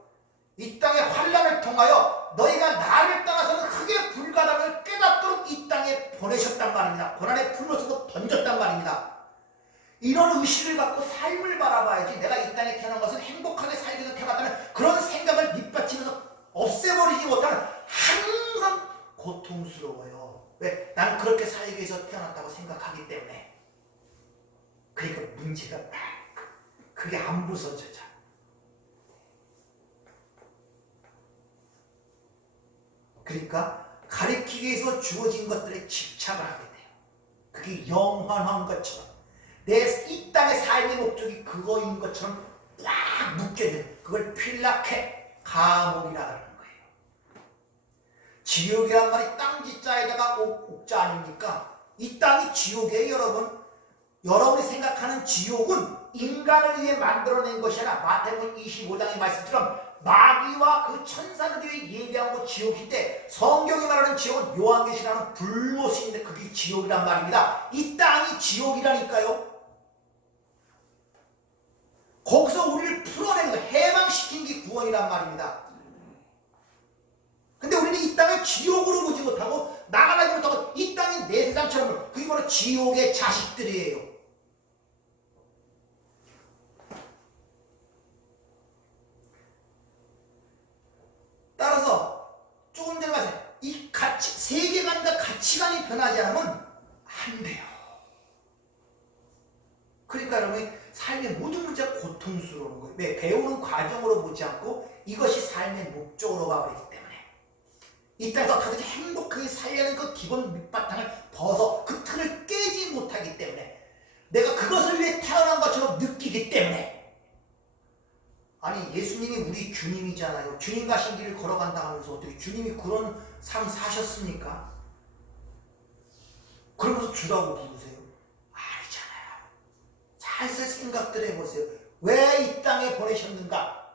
이 땅의 환난을 통하여 너희가 나를 떠나서는 흑의 불가담을 깨닫도록 이 땅에 보내셨단 말입니다. 고난의 불로서도 던졌단 말입니다. 이런 의식을 갖고 삶을 바라봐야지 내가 이 땅에 태어난 것은 행복하게 살기 위해서 태어났다는 그런 생각을 밑받치면서 없애버리지 못하는 항상 고통스러워요. 왜? 난 그렇게 살기 위해서 태어났다고 생각하기 때문에. 그러니까 문제가 그게 안 부서져. 그러니까 가르치기 위해서 주어진 것들에 집착을 하게 돼요. 그게 영원한 것처럼 내 이 땅의 삶의 목적이 그거인 것처럼 꽉 묶여있는 그걸 필라케 감옥이라 하는 거예요. 지옥이란 말이 땅지자에다가 옥자 아닙니까? 이 땅이 지옥이에요. 여러분. 여러분이 생각하는 지옥은 인간을 위해 만들어낸 것이 아니라 마태복음 25장의 말씀처럼 마귀와 그 천사들이 예비하고 지옥인데 성경이 말하는 지옥은 요한계시라는 불못인데 그게 지옥이란 말입니다. 이 땅이 지옥이라니까요. 거기서 우리를 풀어내는 거 해방시킨 게 구원이란 말입니다. 근데 우리는 이 땅을 지옥으로 보지 못하고 나가지 못하고 이 땅이 내 세상처럼 그게 바로 지옥의 자식들이에요. 따라서 조금 전에 말했어요. 이 세계관과 가치관이 변하지 않으면 안 돼요. 그러니까 여러분 삶의 모든 문제가 고통스러운 거예요. 왜? 배우는 과정으로 보지 않고 이것이 삶의 목적으로 가버리기 때문에 이 땅에서 어떻게 행복하게 살려는 그 기본 밑바탕을 벗어 그 틀을 깨지 못하기 때문에 내가 그것을 위해 태어난 것처럼 느끼기 때문에. 아니 예수님이 우리 주님이잖아요. 주님 가신 길을 걸어간다 하면서 어떻게 주님이 그런 삶 사셨습니까? 그러면서 주라고 부르세요? 아니잖아요. 잘 생각들 해보세요. 왜 이 땅에 보내셨는가?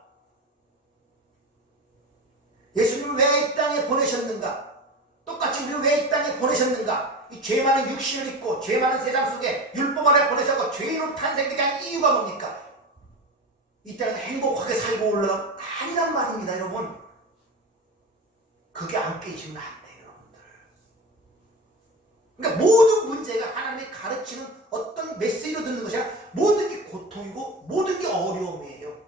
예수님을 왜 이 땅에 보내셨는가? 똑같이 우리를 왜 이 땅에 보내셨는가? 이 죄 많은 육신을 입고 죄 많은 세상 속에 율법 아래 보내셔서 죄인으로 탄생되게 한 이유가 뭡니까? 이 땅에서 행복하게 살고 올라 아니란 말입니다, 여러분. 그게 안 깨지면 안 돼요, 여러분들. 그러니까 모든 문제가 하나님이 가르치는 어떤 메시지로 듣는 것이 아니라 모든 게 고통이고 모든 게 어려움이에요.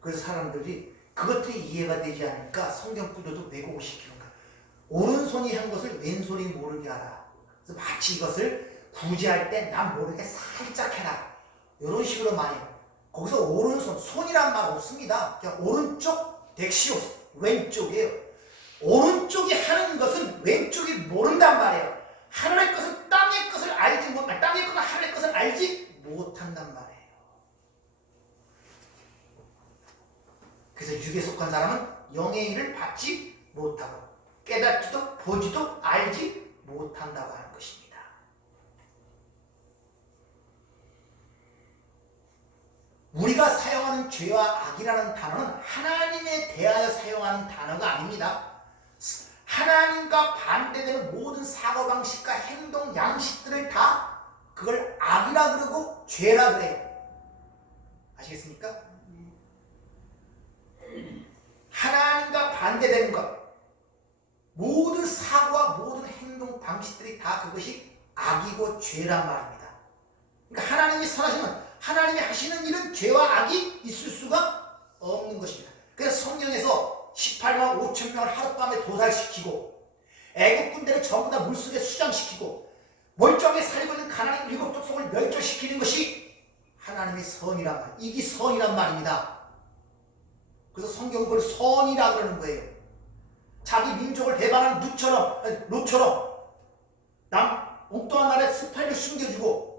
그래서 사람들이 그것들이 이해가 되지 않으니까 성경 구조도 왜곡을 시키는 거야. 오른손이 한 것을 왼손이 모르게 하라. 그래서 마치 이것을 구제할 때 난 모르게 살짝 해라. 이런 식으로 많이 해요. 거기서 오른손, 손이란 말 없습니다. 그냥 오른쪽 덱시오스, 왼쪽이에요. 오른쪽이 하는 것은 왼쪽이 모른단 말이에요. 하늘의 것은 땅의 것을 알지 못, 땅의 것은 하늘의 것을 알지 못한단 말이에요. 그래서 육에 속한 사람은 영의 일을 받지 못하고 깨닫지도 보지도 알지 못한다고 하는 것입니다. 우리가 사용하는 죄와 악이라는 단어는 하나님에 대하여 사용하는 단어가 아닙니다. 하나님과 반대되는 모든 사고방식과 행동 양식들을 다 그걸 악이라 그러고 죄라 그래요. 아시겠습니까? 하나님과 반대되는 것, 모든 사고와 모든 행동 방식들이 다 그것이 악이고 죄란 말입니다. 그러니까 하나님이 선하시면 하나님이 하시는 일은 죄와 악이 있을 수가 없는 것입니다. 그래서 성경에서 18만 5천 명을 하룻밤에 도살시키고 애국 군대를 전부 다 물속에 수장시키고 멀쩡하게 살고 있는 가나안 일곱 족속을 멸절시키는 것이 하나님의 선이란 말, 이게 선이란 말입니다. 그래서 성경은 그걸 선이라 그러는 거예요. 자기 민족을 배반하는 노처럼 엉뚱한 나라에 스파이를 숨겨주고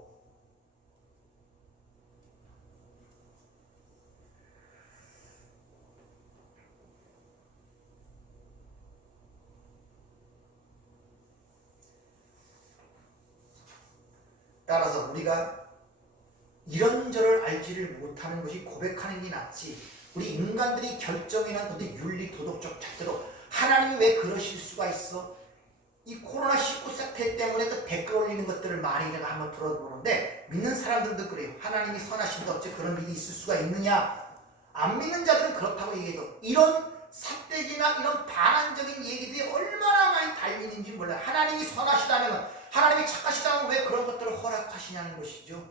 따라서 우리가 이런저런 알지를 못하는 것이 고백하는 게 낫지, 우리 인간들이 결정해낸 어떤 윤리 도덕적 잣대로 하나님이 왜 그러실 수가 있어? 이 코로나19 사태 때문에 그 댓글 올리는 것들을 많이 내가 한번 들어보는데 믿는 사람들도 그래요. 하나님이 선하신데 어째 그런 일이 있을 수가 있느냐? 안 믿는 자들은 그렇다고 얘기해도 이런 삿대기나 이런 반항적인 얘기들이 얼마나 많이 달리는지 몰라요. 하나님이 선하시다면, 하나님이 착하시다면 왜 그런 것들을 허락하시냐는 것이죠.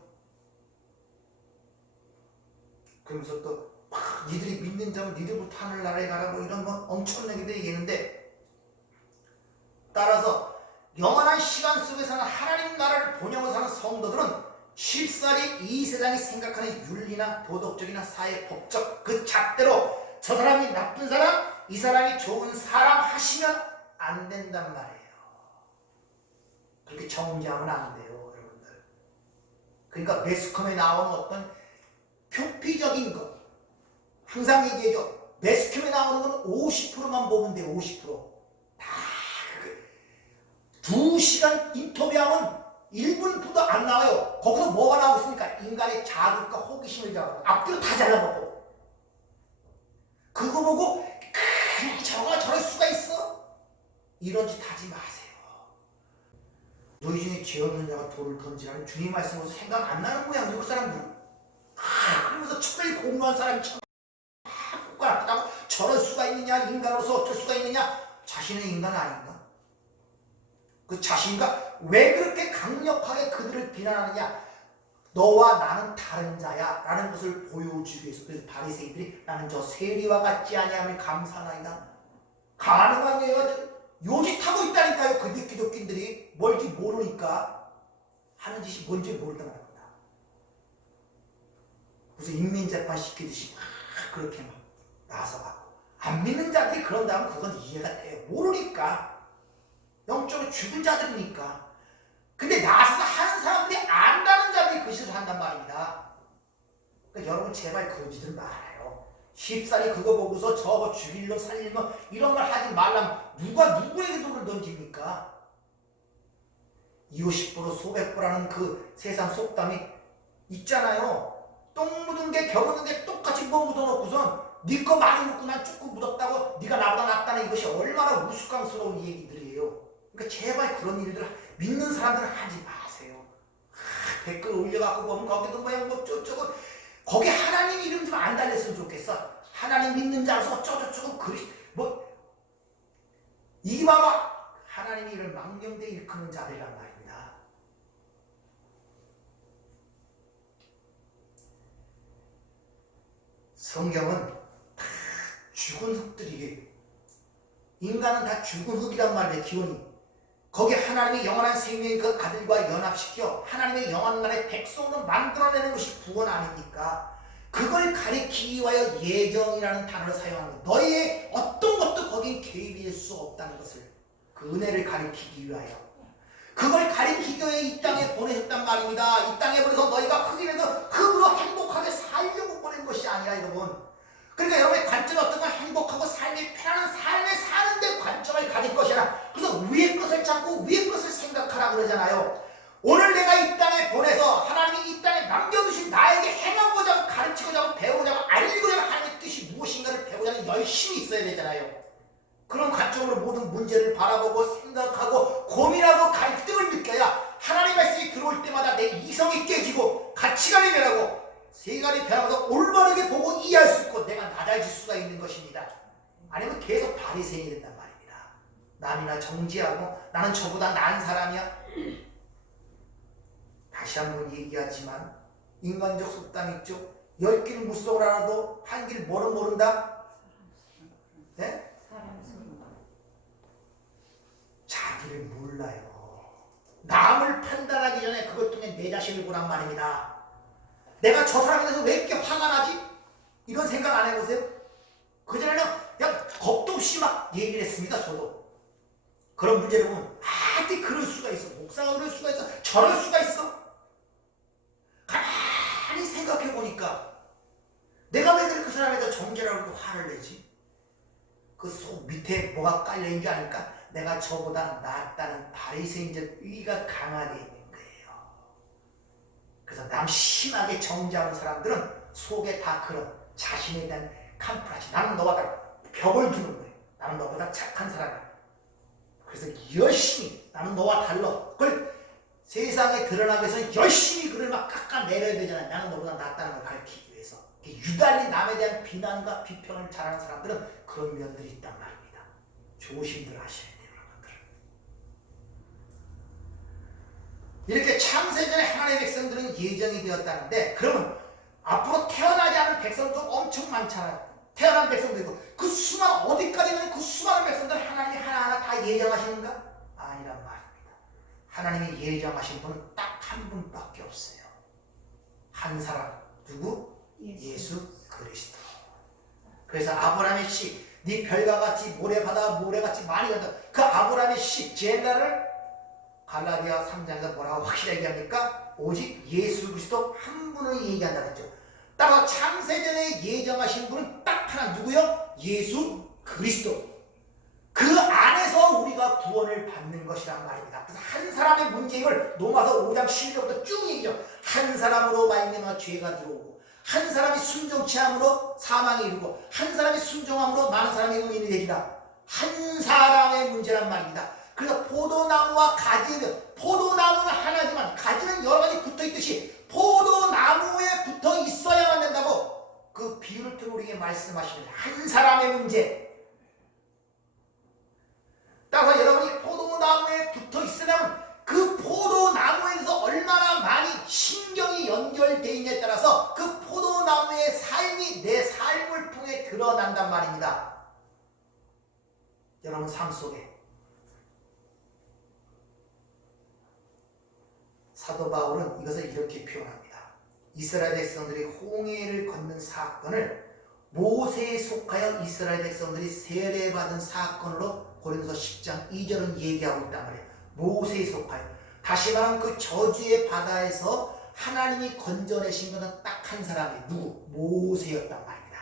그러면서 또 니들이 믿는 자면 니들부터 하늘나라에 가라고 이런 건 엄청나게 얘기했는데, 따라서 영원한 시간 속에서는 하나님 나라를 본영으로 사는 성도들은 쉽사리 이 세상이 생각하는 윤리나 도덕적이나 사회 법적 그 잣대로 저 사람이 나쁜 사람, 이 사람이 좋은 사람 하시면 안 된단 말이에요. 그렇게 정죄하면 안 돼요, 여러분들. 그러니까 매스컴에 나오는 어떤 표피적인 것, 항상 얘기해줘. 매스컴에 나오는 건 50%만 보면 돼요. 50%. 다 2시간 인터뷰하면 1분도 안 나와요. 거기서 뭐가 나오고 있습니까? 인간의 자극과 호기심을 잡아요. 앞뒤로 다 잘라먹고. 그거 보고 그냥 저가 저럴 수가 있어? 이런 짓 하지 마세요. 너희 중에 죄 없는 자가 돌을 던지라는 주님 말씀으로 생각 안 나는 모양이죠, 그 사람들은. 그러면서 철을 공부한 사람이 아프다고 저럴 수가 있느냐, 인간으로서 어쩔 수가 있느냐, 자신의 인간 아닌가? 그 자신과 왜 그렇게 강력하게 그들을 비난하느냐? 너와 나는 다른 자야 라는 것을 보여주기 위해서. 그래서 바리새인들이 나는 저 세리와 같지 아니하면 감사나이다. 가능한 얘가 요짓하고 있다니까요. 그 기독교인들이 뭘지 모르니까 하는 짓이 뭔지 모른단 말입니다. 그래서 인민재판 시키듯이 막 그렇게 막 나서가고, 안 믿는 자들이 그런다면 그건 이해가 돼요. 모르니까. 영적으로 죽은 자들이니까. 근데 나서서 하는 사람들이 안다는 자들이 그 짓을 한단 말입니다. 그러니까 여러분 제발 그런 짓을 말아요. 쉽사리 그거 보고서 저거 죽일러 살릴러 이런 말 하지 말라면 누가 누구에게 돈을 던집니까? 250불, 소백불하는 그 세상 속담이 있잖아요. 똥 묻은 게 겨우는데 똑같이 뭐 묻어놓고선 네 거 많이 묻고 난 조금 묻었다고 네가 나보다 낫다는 이것이 얼마나 우스꽝스러운 얘기들이에요. 그러니까 제발 그런 일들 믿는 사람들은 하지 마세요. 댓글 올려갖고 보면 거기도 뭐 저쩌고 거기 하나님 이름 좀 안 달렸으면 좋겠어. 하나님 믿는 자로서 어쩌고저쩌고 뭐 이게 바로 하나님의 이를 망령되이 일컫는 자들이란 말입니다. 성경은 다 죽은 흙들이게 인간은 다 죽은 흙이란 말이에요. 기원이 거기 하나님의 영원한 생명의 그 아들과 연합시켜 하나님의 영원한 나라의 백성으로 만들어내는 것이 구원 아닙니까? 그걸 가리키기 위하여 예정이라는 단어를 사용하는 것. 너희의 어떤 것도 거긴 개입할 수 없다는 것을 그 은혜를 가리키기 위하여 그걸 가리키기 위해 이 땅에 보내셨단 말입니다. 이 땅에 보내서 너희가 흙이라서 흙으로 행복하게 살려고 보낸 것이 아니라 여러분. 그러니까 여러분의 관점이 어떤가 행복하고 삶이 편안한 삶을 사는데 관점을 가질 것이라. 그래서 위의 것을 찾고 위의 것을 생각하라 그러잖아요. 오늘 내가 이 땅에 보내서 하나님이 이 땅에 남겨두신 나에게 행하고자 하고 가르치고자 하고 배우고자 하고 알리고자 하는 하나님의 뜻이 무엇인가를 배우고자 하는 열심이 있어야 되잖아요. 그런 관점으로 모든 문제를 바라보고 생각하고 고민하고 갈등을 느껴야 하나님의 말씀이 들어올 때마다 내 이성이 깨지고 가치관이 변하고 세간이 변하면서 올바르게 보고 이해할 수 있고 내가 낮아질 수가 있는 것입니다. 아니면 계속 바리새인이 된단 말입니다. 남이나 정지하고 나는 저보다 나은 사람이야. 다시 한번 얘기하지만 인간적 속담 있죠. 10길 물속을 알아도 한 길 뭐를 모른다? 네? 자기를 몰라요. 남을 판단하기 전에 그것 통해 내 자신을 보란 말입니다. 내가 저 사람에 대해서 왜 이렇게 화가 나지? 이런 생각 안 해보세요? 그전에는 그냥 겁도 없이 막 얘기를 했습니다. 저도 그런 문제를 보면 그럴 수가 있어. 목사가 그럴 수가 있어. 저럴 수가 있어. 가만히 생각해 보니까 내가 왜 그 사람에 대해서 정죄라고 화를 내지? 그 속 밑에 뭐가 깔려있는 게 아닐까? 내가 저보다 낫다는 바리새인적 의가 강하게 있는 거예요. 그래서 남 심하게 정죄하는 사람들은 속에 다 그런 자신에 대한 캄프라지. 나는 너와 다르다. 벽을 두는 거예요. 나는 너보다 착한 사람이야. 그래서 열심히 나는 너와 달라. 그걸 세상에 드러나기 위해서 열심히 그를 막 깎아내려야 되잖아요. 나는 너보다 낫다는 걸 가르치기 위해서. 유달리 남에 대한 비난과 비평을 잘하는 사람들은 그런 면들이 있단 말입니다. 조심들 하셔야 돼요. 이렇게 창세전에 하나님의 백성들은 예정이 되었다는데 그러면 앞으로 태어나지 않은 백성도 엄청 많잖아요. 태어난 백성도 있고 그 수많은 어디까지는 그 수많은 백성들 하나님이 하나하나 다 예정하시는가? 아니란 말입니다. 하나님이 예정하신 분은 딱 한 분밖에 없어요. 한 사람 누구? 예수 그리스도. 그래서 아브라함의 씨, 네 별과 같이 모래바다 모래같이 많이 간다. 그 아브라함의 씨 제자를 갈라디아 3장에서 뭐라고 확실하게 얘기합니까? 오직 예수 그리스도 한 분을 얘기한다 그랬죠. 따라서 창세전에 예정하신 분은 딱 하나 누구요? 예수 그리스도. 그 안에서 우리가 구원을 받는 것이란 말입니다. 그래서 한 사람의 문제임을 로마서 5장 11절부터 쭉 얘기죠. 한 사람으로 말미암아 죄가 들어오고 한 사람이 순종치 함으로 사망에 이르고 한 사람이 순종함으로 많은 사람이 의인이 되리라. 한 사람의 문제란 말입니다. 그래서 포도나무와 가지는 포도나무는 하나지만 가지는 여러 가지 붙어있듯이 포도나무에 붙어 있어야만 된다고 그 비유를 통해 우리에게 말씀하십니다. 한 사람의 문제. 따라서 여러분이 포도나무에 붙어 있으려면 그 포도나무에서 얼마나 많이 신경이 연결되어 있냐에 따라서 그 포도나무의 삶이 내 삶을 통해 드러난단 말입니다. 여러분 삶 속에 사도 바울은 이것을 이렇게 표현합니다. 이스라엘 백성들이 홍해를 건넌 사건을 모세에 속하여 이스라엘 백성들이 세례받은 사건으로 고린도서 10장 2절은 얘기하고 있단 말이에요. 모세에 속하여. 다시 말하면 그 저주의 바다에서 하나님이 건져내신 것은 딱 한 사람이 누구? 모세였단 말입니다.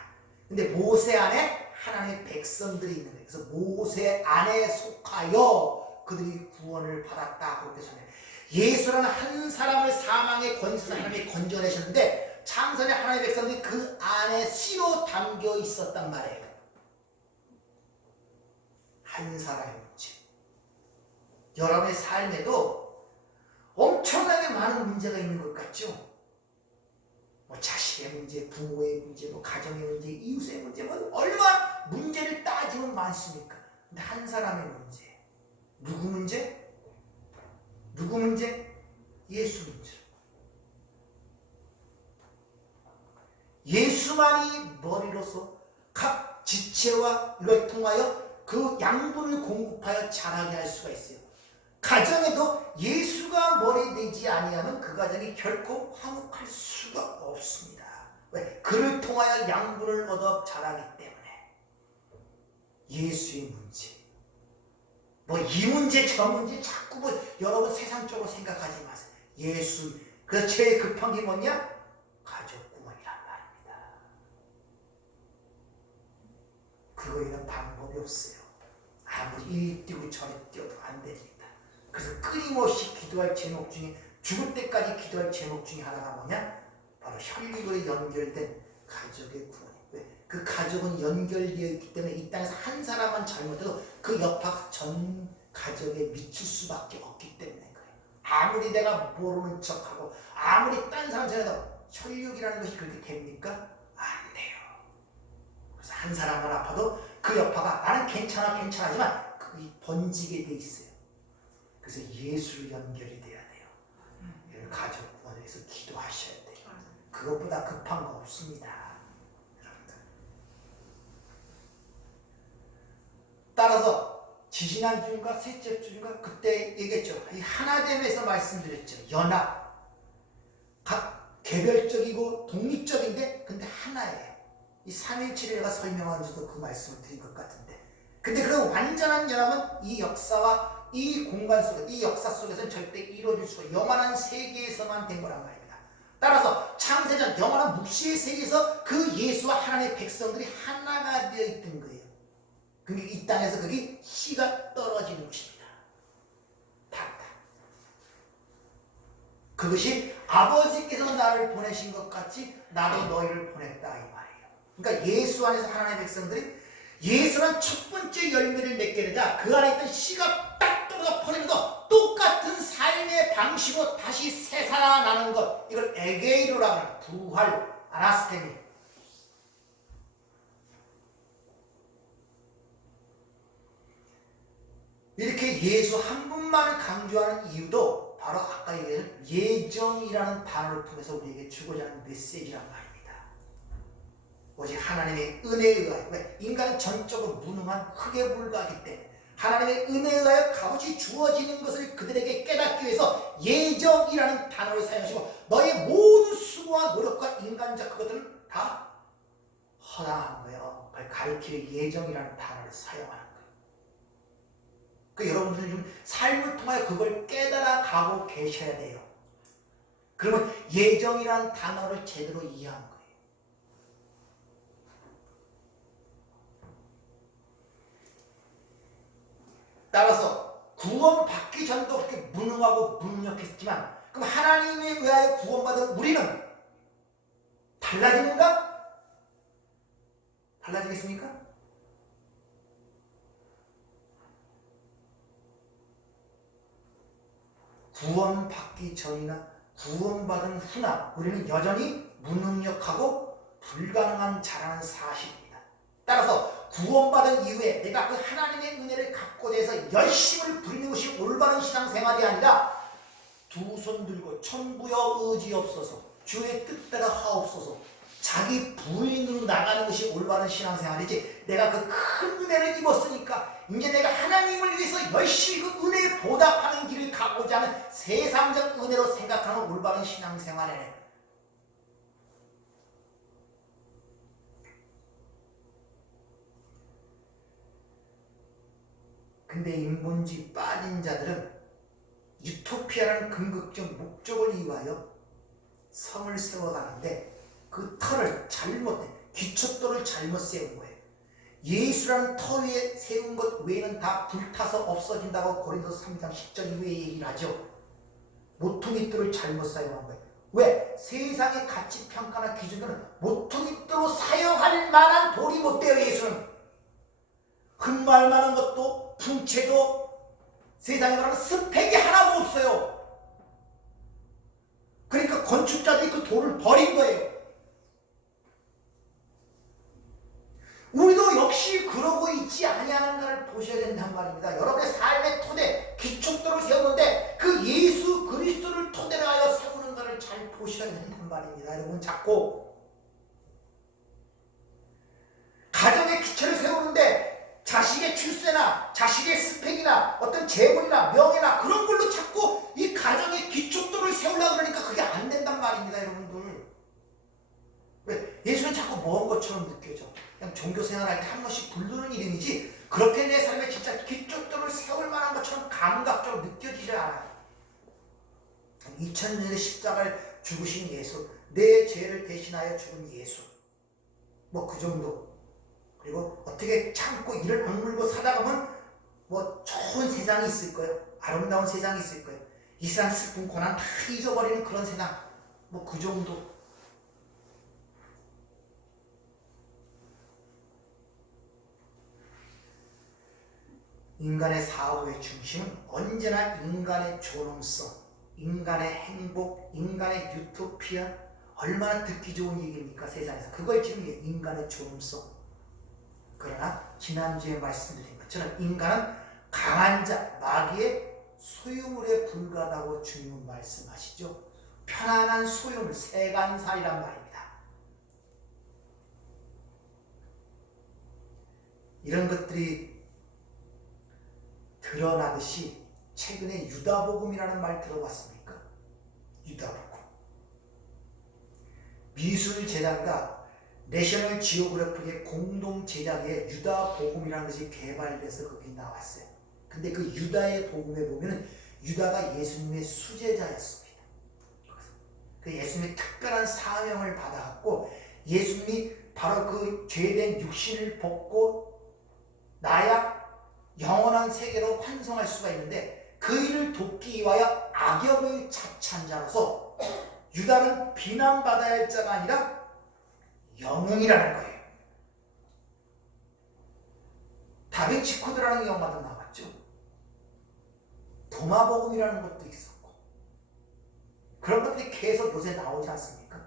근데 모세 안에 하나님의 백성들이 있는 거예요. 그래서 모세 안에 속하여 그들이 구원을 받았다. 그렇게 설명해요. 예수라는 한 사람을 사망의 권세에서 하나님이 건져내셨는데 창세전에 하나님의 백성들이 그 안에 씨로 담겨 있었단 말이에요. 한 사람의 문제. 여러분의 삶에도 엄청나게 많은 문제가 있는 것 같죠? 뭐 자식의 문제, 부모의 문제, 뭐 가정의 문제, 이웃의 문제, 뭐 얼마나 문제를 따지면 많습니까? 근데 한 사람의 문제. 누구 문제? 누구 문제? 예수 문제. 예수만이 머리로서 각 지체와 이걸 통하여 그 양분을 공급하여 자라게 할 수가 있어요. 가정에도 예수가 머리 되지 아니하면 그 가정이 결코 화목할 수가 없습니다. 왜? 그를 통하여 양분을 얻어 자라기 때문에. 예수의 문제. 뭐 이 문제 저 문제 자꾸 뭐 여러분 세상적으로 생각하지 마세요. 예수. 그래서 제일 급한 게 뭐냐? 가족구원이란 말입니다. 그거에는 방법이 없어요. 아무리 이리 뛰고 저리 뛰어도 안 됩니다. 그래서 끊임없이 기도할 제목 중에 죽을 때까지 기도할 제목 중에 하나가 뭐냐? 바로 혈육으로 연결된 가족의 구원이에요. 왜? 그 가족은 연결되어 있기 때문에 이 땅에서 한 사람만 잘못해도 그 여파 전 가족에 미칠 수밖에 없기 때문에 그래요. 아무리 내가 모르는 척하고 아무리 딴 사람 전에도 혈육이라는 것이 그렇게 됩니까? 안 돼요. 그래서 한 사람만 아파도 그 여파가 나는 괜찮아지만 그게 번지게 돼 있어요. 그래서 예수로 연결이 돼야 돼요. 가족 구원에서 기도하셔야 돼요. 그것보다 급한 거 없습니다. 여러분들. 따라서 지지난주인가 셋째 주인가 그때 얘기했죠. 이 하나됨에서 말씀드렸죠. 연합. 각 개별적이고 독립적인데 근데 하나예요. 이 삼일체를 내가 설명하면서도 그 말씀을 드린 것 같은데 근데 그 완전한 연합은 이 역사와 이 공간 속에, 이 역사 속에서는 절대 이루어질 수가 영원한 세계에서만 된 거란 말입니다. 따라서 창세전 영원한 묵시의 세계에서 그 예수와 하나님의 백성들이 하나가 되어 있던 거예요. 그게 이 땅에서 그게 씨가 떨어지는 것입니다. 다. 그것이 아버지께서 나를 보내신 것 같이 나도 너희를 보냈다 이 말이에요. 그러니까 예수 안에서 하나님의 백성들이 예수란 첫 번째 열매를 맺게 되자 그 안에 있던 씨가 딱 떨어져 퍼지면서 똑같은 삶의 방식으로 다시 새살아나는 것 이걸 에게이로라고 하는 부활 아나스테미. 이렇게 예수 한 분만을 강조하는 이유도 바로 아까 얘기한 예정이라는 단어를 통해서 우리에게 주고자 하는 메시지란 말입니다. 오직 하나님의 은혜에 의하여 왜? 인간은 전적으로 무능한 흙에 불과하기 때문에 하나님의 은혜에 의하여 값없이 주어지는 것을 그들에게 깨닫기 위해서 예정이라는 단어를 사용하시고 너의 모든 수고와 노력과 인간적 그것들은 다 허당한 거예요. 그걸 가리키는 예정이라는 단어를 사용하는 거예요. 그러니까 여러분들은 좀 삶을 통하여 그걸 깨달아 가고 계셔야 돼요. 그러면 예정이라는 단어를 제대로 이해하는 거예요. 따라서 구원받기 전도 그렇게 무능하고 무능력했지만 그럼 하나님에 의하여 구원받은 우리는 달라지는가? 달라지겠습니까? 구원받기 전이나 구원받은 후나 우리는 여전히 무능력하고 불가능한 자라는 사실입니다. 따라서 구원받은 이후에 내가 그 하나님의 은혜를 갖고자 해서 열심을 부리는 것이 올바른 신앙생활이 아니라 두 손 들고 천부여 의지없소서 주의 뜻대로 하옵소서 자기 부인으로 나가는 것이 올바른 신앙생활이지 내가 그 큰 은혜를 입었으니까 이제 내가 하나님을 위해서 열심히 그 은혜에 보답하는 길을 가고자 하는 세상적 은혜로 생각하는 올바른 신앙생활에 근데 인본주의 빠진 자들은 유토피아라는 궁극적 목적을 이루하여 성을 세워가는데 그 터를 기초돌을 잘못 세운 거예요. 예수라는 터 위에 세운 것 외에는 다 불타서 없어진다고 고린도서 3장 10절 이후에 얘기를 하죠. 모퉁이돌을 잘못 사용한 거예요. 왜? 세상의 가치 평가나 기준으로는 모퉁이돌로 사용할 만한 돌이 못 돼요. 예수는 흠말 만한 것도 풍채도 세상에 말하는 스펙이 하나도 없어요. 그러니까 건축자들이 그 돌을 버린 거예요. 우리도 역시 그러고 있지 아니하는가를 보셔야 된단 말입니다. 여러분의 삶의 토대, 기초돌을 세우는데 그 예수 그리스도를 토대로 하여 세우는가를 잘 보셔야 된단 말입니다. 여러분 자꾸 가정의 기초를 세우는데 자식의 출세나 자식의 스펙이나 어떤 재물이나 명예나 그런 걸로 자꾸 이 가정의 기초돌을 세우려고 그러니까 그게 안 된단 말입니다. 여러분들. 왜? 예수는 자꾸 먼 것처럼 느껴져. 그냥 종교생활할 때 한 번씩 부르는 이름이지 그렇게 내 삶에 진짜 기초돌을 세울 만한 것처럼 감각적으로 느껴지지 않아요. 2000년의 십자가를 죽으신 예수, 내 죄를 대신하여 죽은 예수, 뭐 그 정도. 그리고 어떻게 참고 이를 악물고 살아가면 뭐 좋은 세상이 있을 거예요. 아름다운 세상이 있을 거예요. 이 세상 슬픈 고난 다 잊어버리는 그런 세상, 뭐 그 정도. 인간의 사고의 중심은 언제나 인간의 존엄성, 인간의 행복, 인간의 유토피아, 얼마나 듣기 좋은 얘기입니까 세상에서. 그걸 지금 인간의 존엄성. 그러나 지난주에 말씀드린 것처럼 인간은 강한 자, 마귀의 소유물에 불과하다고 주님은 말씀하시죠. 편안한 소유물, 세간살이란 말입니다. 이런 것들이 드러나듯이 최근에 유다복음이라는 말 들어봤습니까? 유다복음. 미술재단과 내셔널 지오그래픽의 공동 제작에 유다복음이라는 것이 개발돼서 거기 나왔어요. 근데 그 유다의 복음에 보면은 유다가 예수님의 수제자였습니다. 그 예수님의 특별한 사명을 받아갖고 예수님이 바로 그 죄된 육신을 벗고 나야 영원한 세계로 환송할 수가 있는데 그 일을 돕기 위하여 악역을 자처한 자로서 유다는 비난받아야 할 자가 아니라 영웅이라는 거예요. 다빈치 코드라는 영화도 나왔죠. 도마복음이라는 것도 있었고 그런 것들이 계속 요새 나오지 않습니까?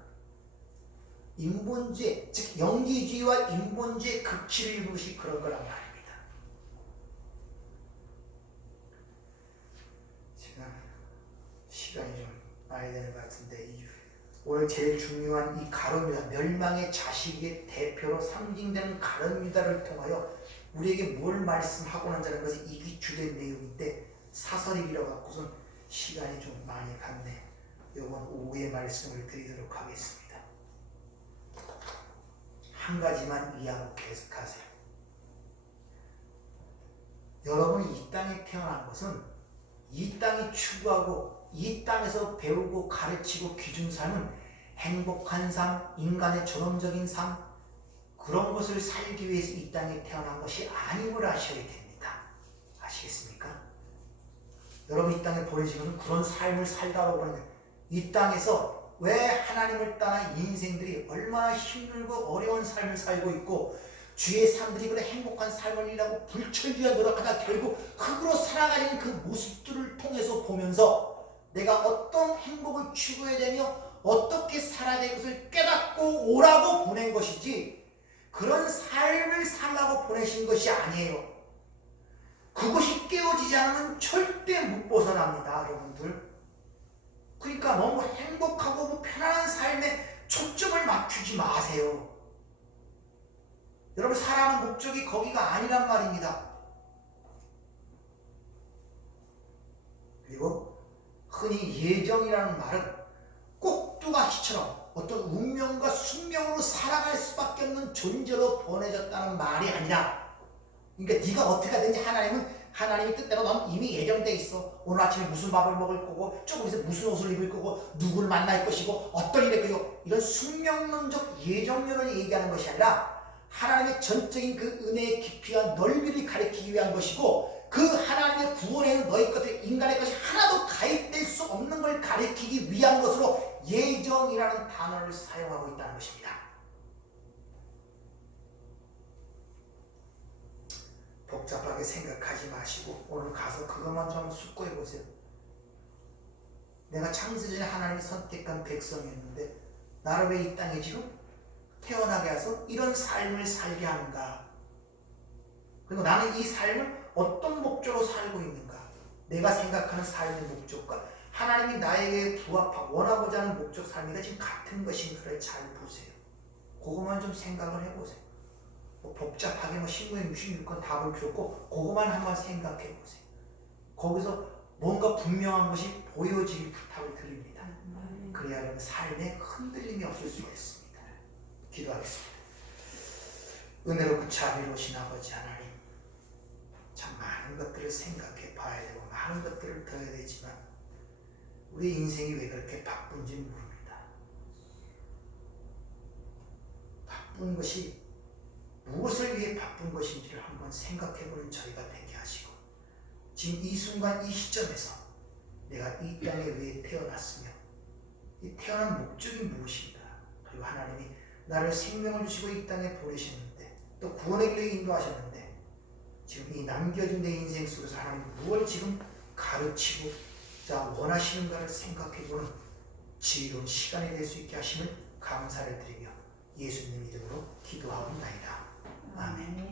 인본주의, 즉 영지주의와 인본주의의 극치를 이루는 것이 그런 거란 말입니다. 시간이 좀 많이 되는 것 같은데 오늘 제일 중요한 이 가룟 유다, 멸망의 자식의 대표로 상징되는 가룟 유다를 통하여 우리에게 뭘 말씀하고 난다는 것이 이게 주된 내용인데 사설이 길어갖고선 시간이 좀 많이 갔네. 이번 오후에 말씀을 드리도록 하겠습니다. 한 가지만 이해하고 계속하세요. 여러분이 이 땅에 태어난 것은 이 땅이 추구하고 이 땅에서 배우고 가르치고 기준 삶은 행복한 삶, 인간의 존엄적인 삶, 그런 것을 살기 위해서 이 땅에 태어난 것이 아님을 아셔야 됩니다. 아시겠습니까? 여러분 이 땅에 보내지면 그런 삶을 살다고 그러는데 이 땅에서 왜 하나님을 떠난 인생들이 얼마나 힘들고 어려운 삶을 살고 있고 주의 사람들이 그래 행복한 삶을 이라고 불철주야 노력하다 결국 흙으로 살아가는 그 모습들을 통해서 보면서 내가 어떤 행복을 추구해야 되며 어떻게 살아야 될 것을 깨닫고 오라고 보낸 것이지 그런 삶을 살라고 보내신 것이 아니에요. 그것이 깨어지지 않으면 절대 못 벗어납니다. 여러분들. 그러니까 너무 행복하고 뭐 편안한 삶에 초점을 맞추지 마세요. 여러분 살아가는 목적이 거기가 아니란 말입니다. 그리고 흔히 예정이라는 말은 꼭두가시처럼 어떤 운명과 숙명으로 살아갈 수밖에 없는 존재로 보내졌다는 말이 아니라 그러니까 네가 어떻게 하든지 하나님은 하나님의 뜻대로 넌 이미 예정돼 있어. 오늘 아침에 무슨 밥을 먹을 거고 조금 있으면 무슨 옷을 입을 거고 누구를 만날 것이고 어떤 일에 그요 이런 숙명론적 예정론을 얘기하는 것이 아니라 하나님의 전적인 그 은혜의 깊이와 넓이를 가리키기 위한 것이고 그 하나님의 구원에는 너희 것에 인간의 것이 하나도 가입될 수 없는 걸 가리키기 위한 것으로 예정이라는 단어를 사용하고 있다는 것입니다. 복잡하게 생각하지 마시고 오늘 가서 그것만 좀 숙고해 보세요. 내가 창세전에 하나님이 선택한 백성이었는데 나를 왜 이 땅에 지금 태어나게 해서 이런 삶을 살게 하는가? 그리고 나는 이 삶을 어떤 목적으로 살고 있는가? 내가 생각하는 삶의 목적과 하나님이 나에게 부합하고 원하고자 하는 목적 삶이가 지금 같은 것인가를 잘 보세요. 그것만 좀 생각을 해보세요. 복잡하게 신구약 66건 다 볼 필요 없고 그것만 한번 생각해 보세요. 거기서 뭔가 분명한 것이 보여지길 부탁을 드립니다. 그래야 여러분 삶에 흔들림이 없을 수가 있습니다. 기도하겠습니다. 은혜롭고 자비로우신 아버지 하나님, 참 많은 것들을 생각해 봐야 되고 많은 것들을 들어야 되지만 우리 인생이 왜 그렇게 바쁜지 모릅니다. 바쁜 것이 무엇을 위해 바쁜 것인지를 한번 생각해보는 저희가 되게 하시고 지금 이 순간 이 시점에서 내가 이 땅에 왜 태어났으며 이 태어난 목적이 무엇인가, 그리고 하나님이 나를 생명을 주시고 이 땅에 보내셨는데 또 구원의 길에 인도하셨는데 지금 이 남겨진 내 인생 속에서 하나님 무엇을 지금 가르치고 원하시는가를 생각해보는 지혜로운 시간이 될 수 있게 하심을 감사를 드리며 예수님 이름으로 기도하옵나이다. 아멘.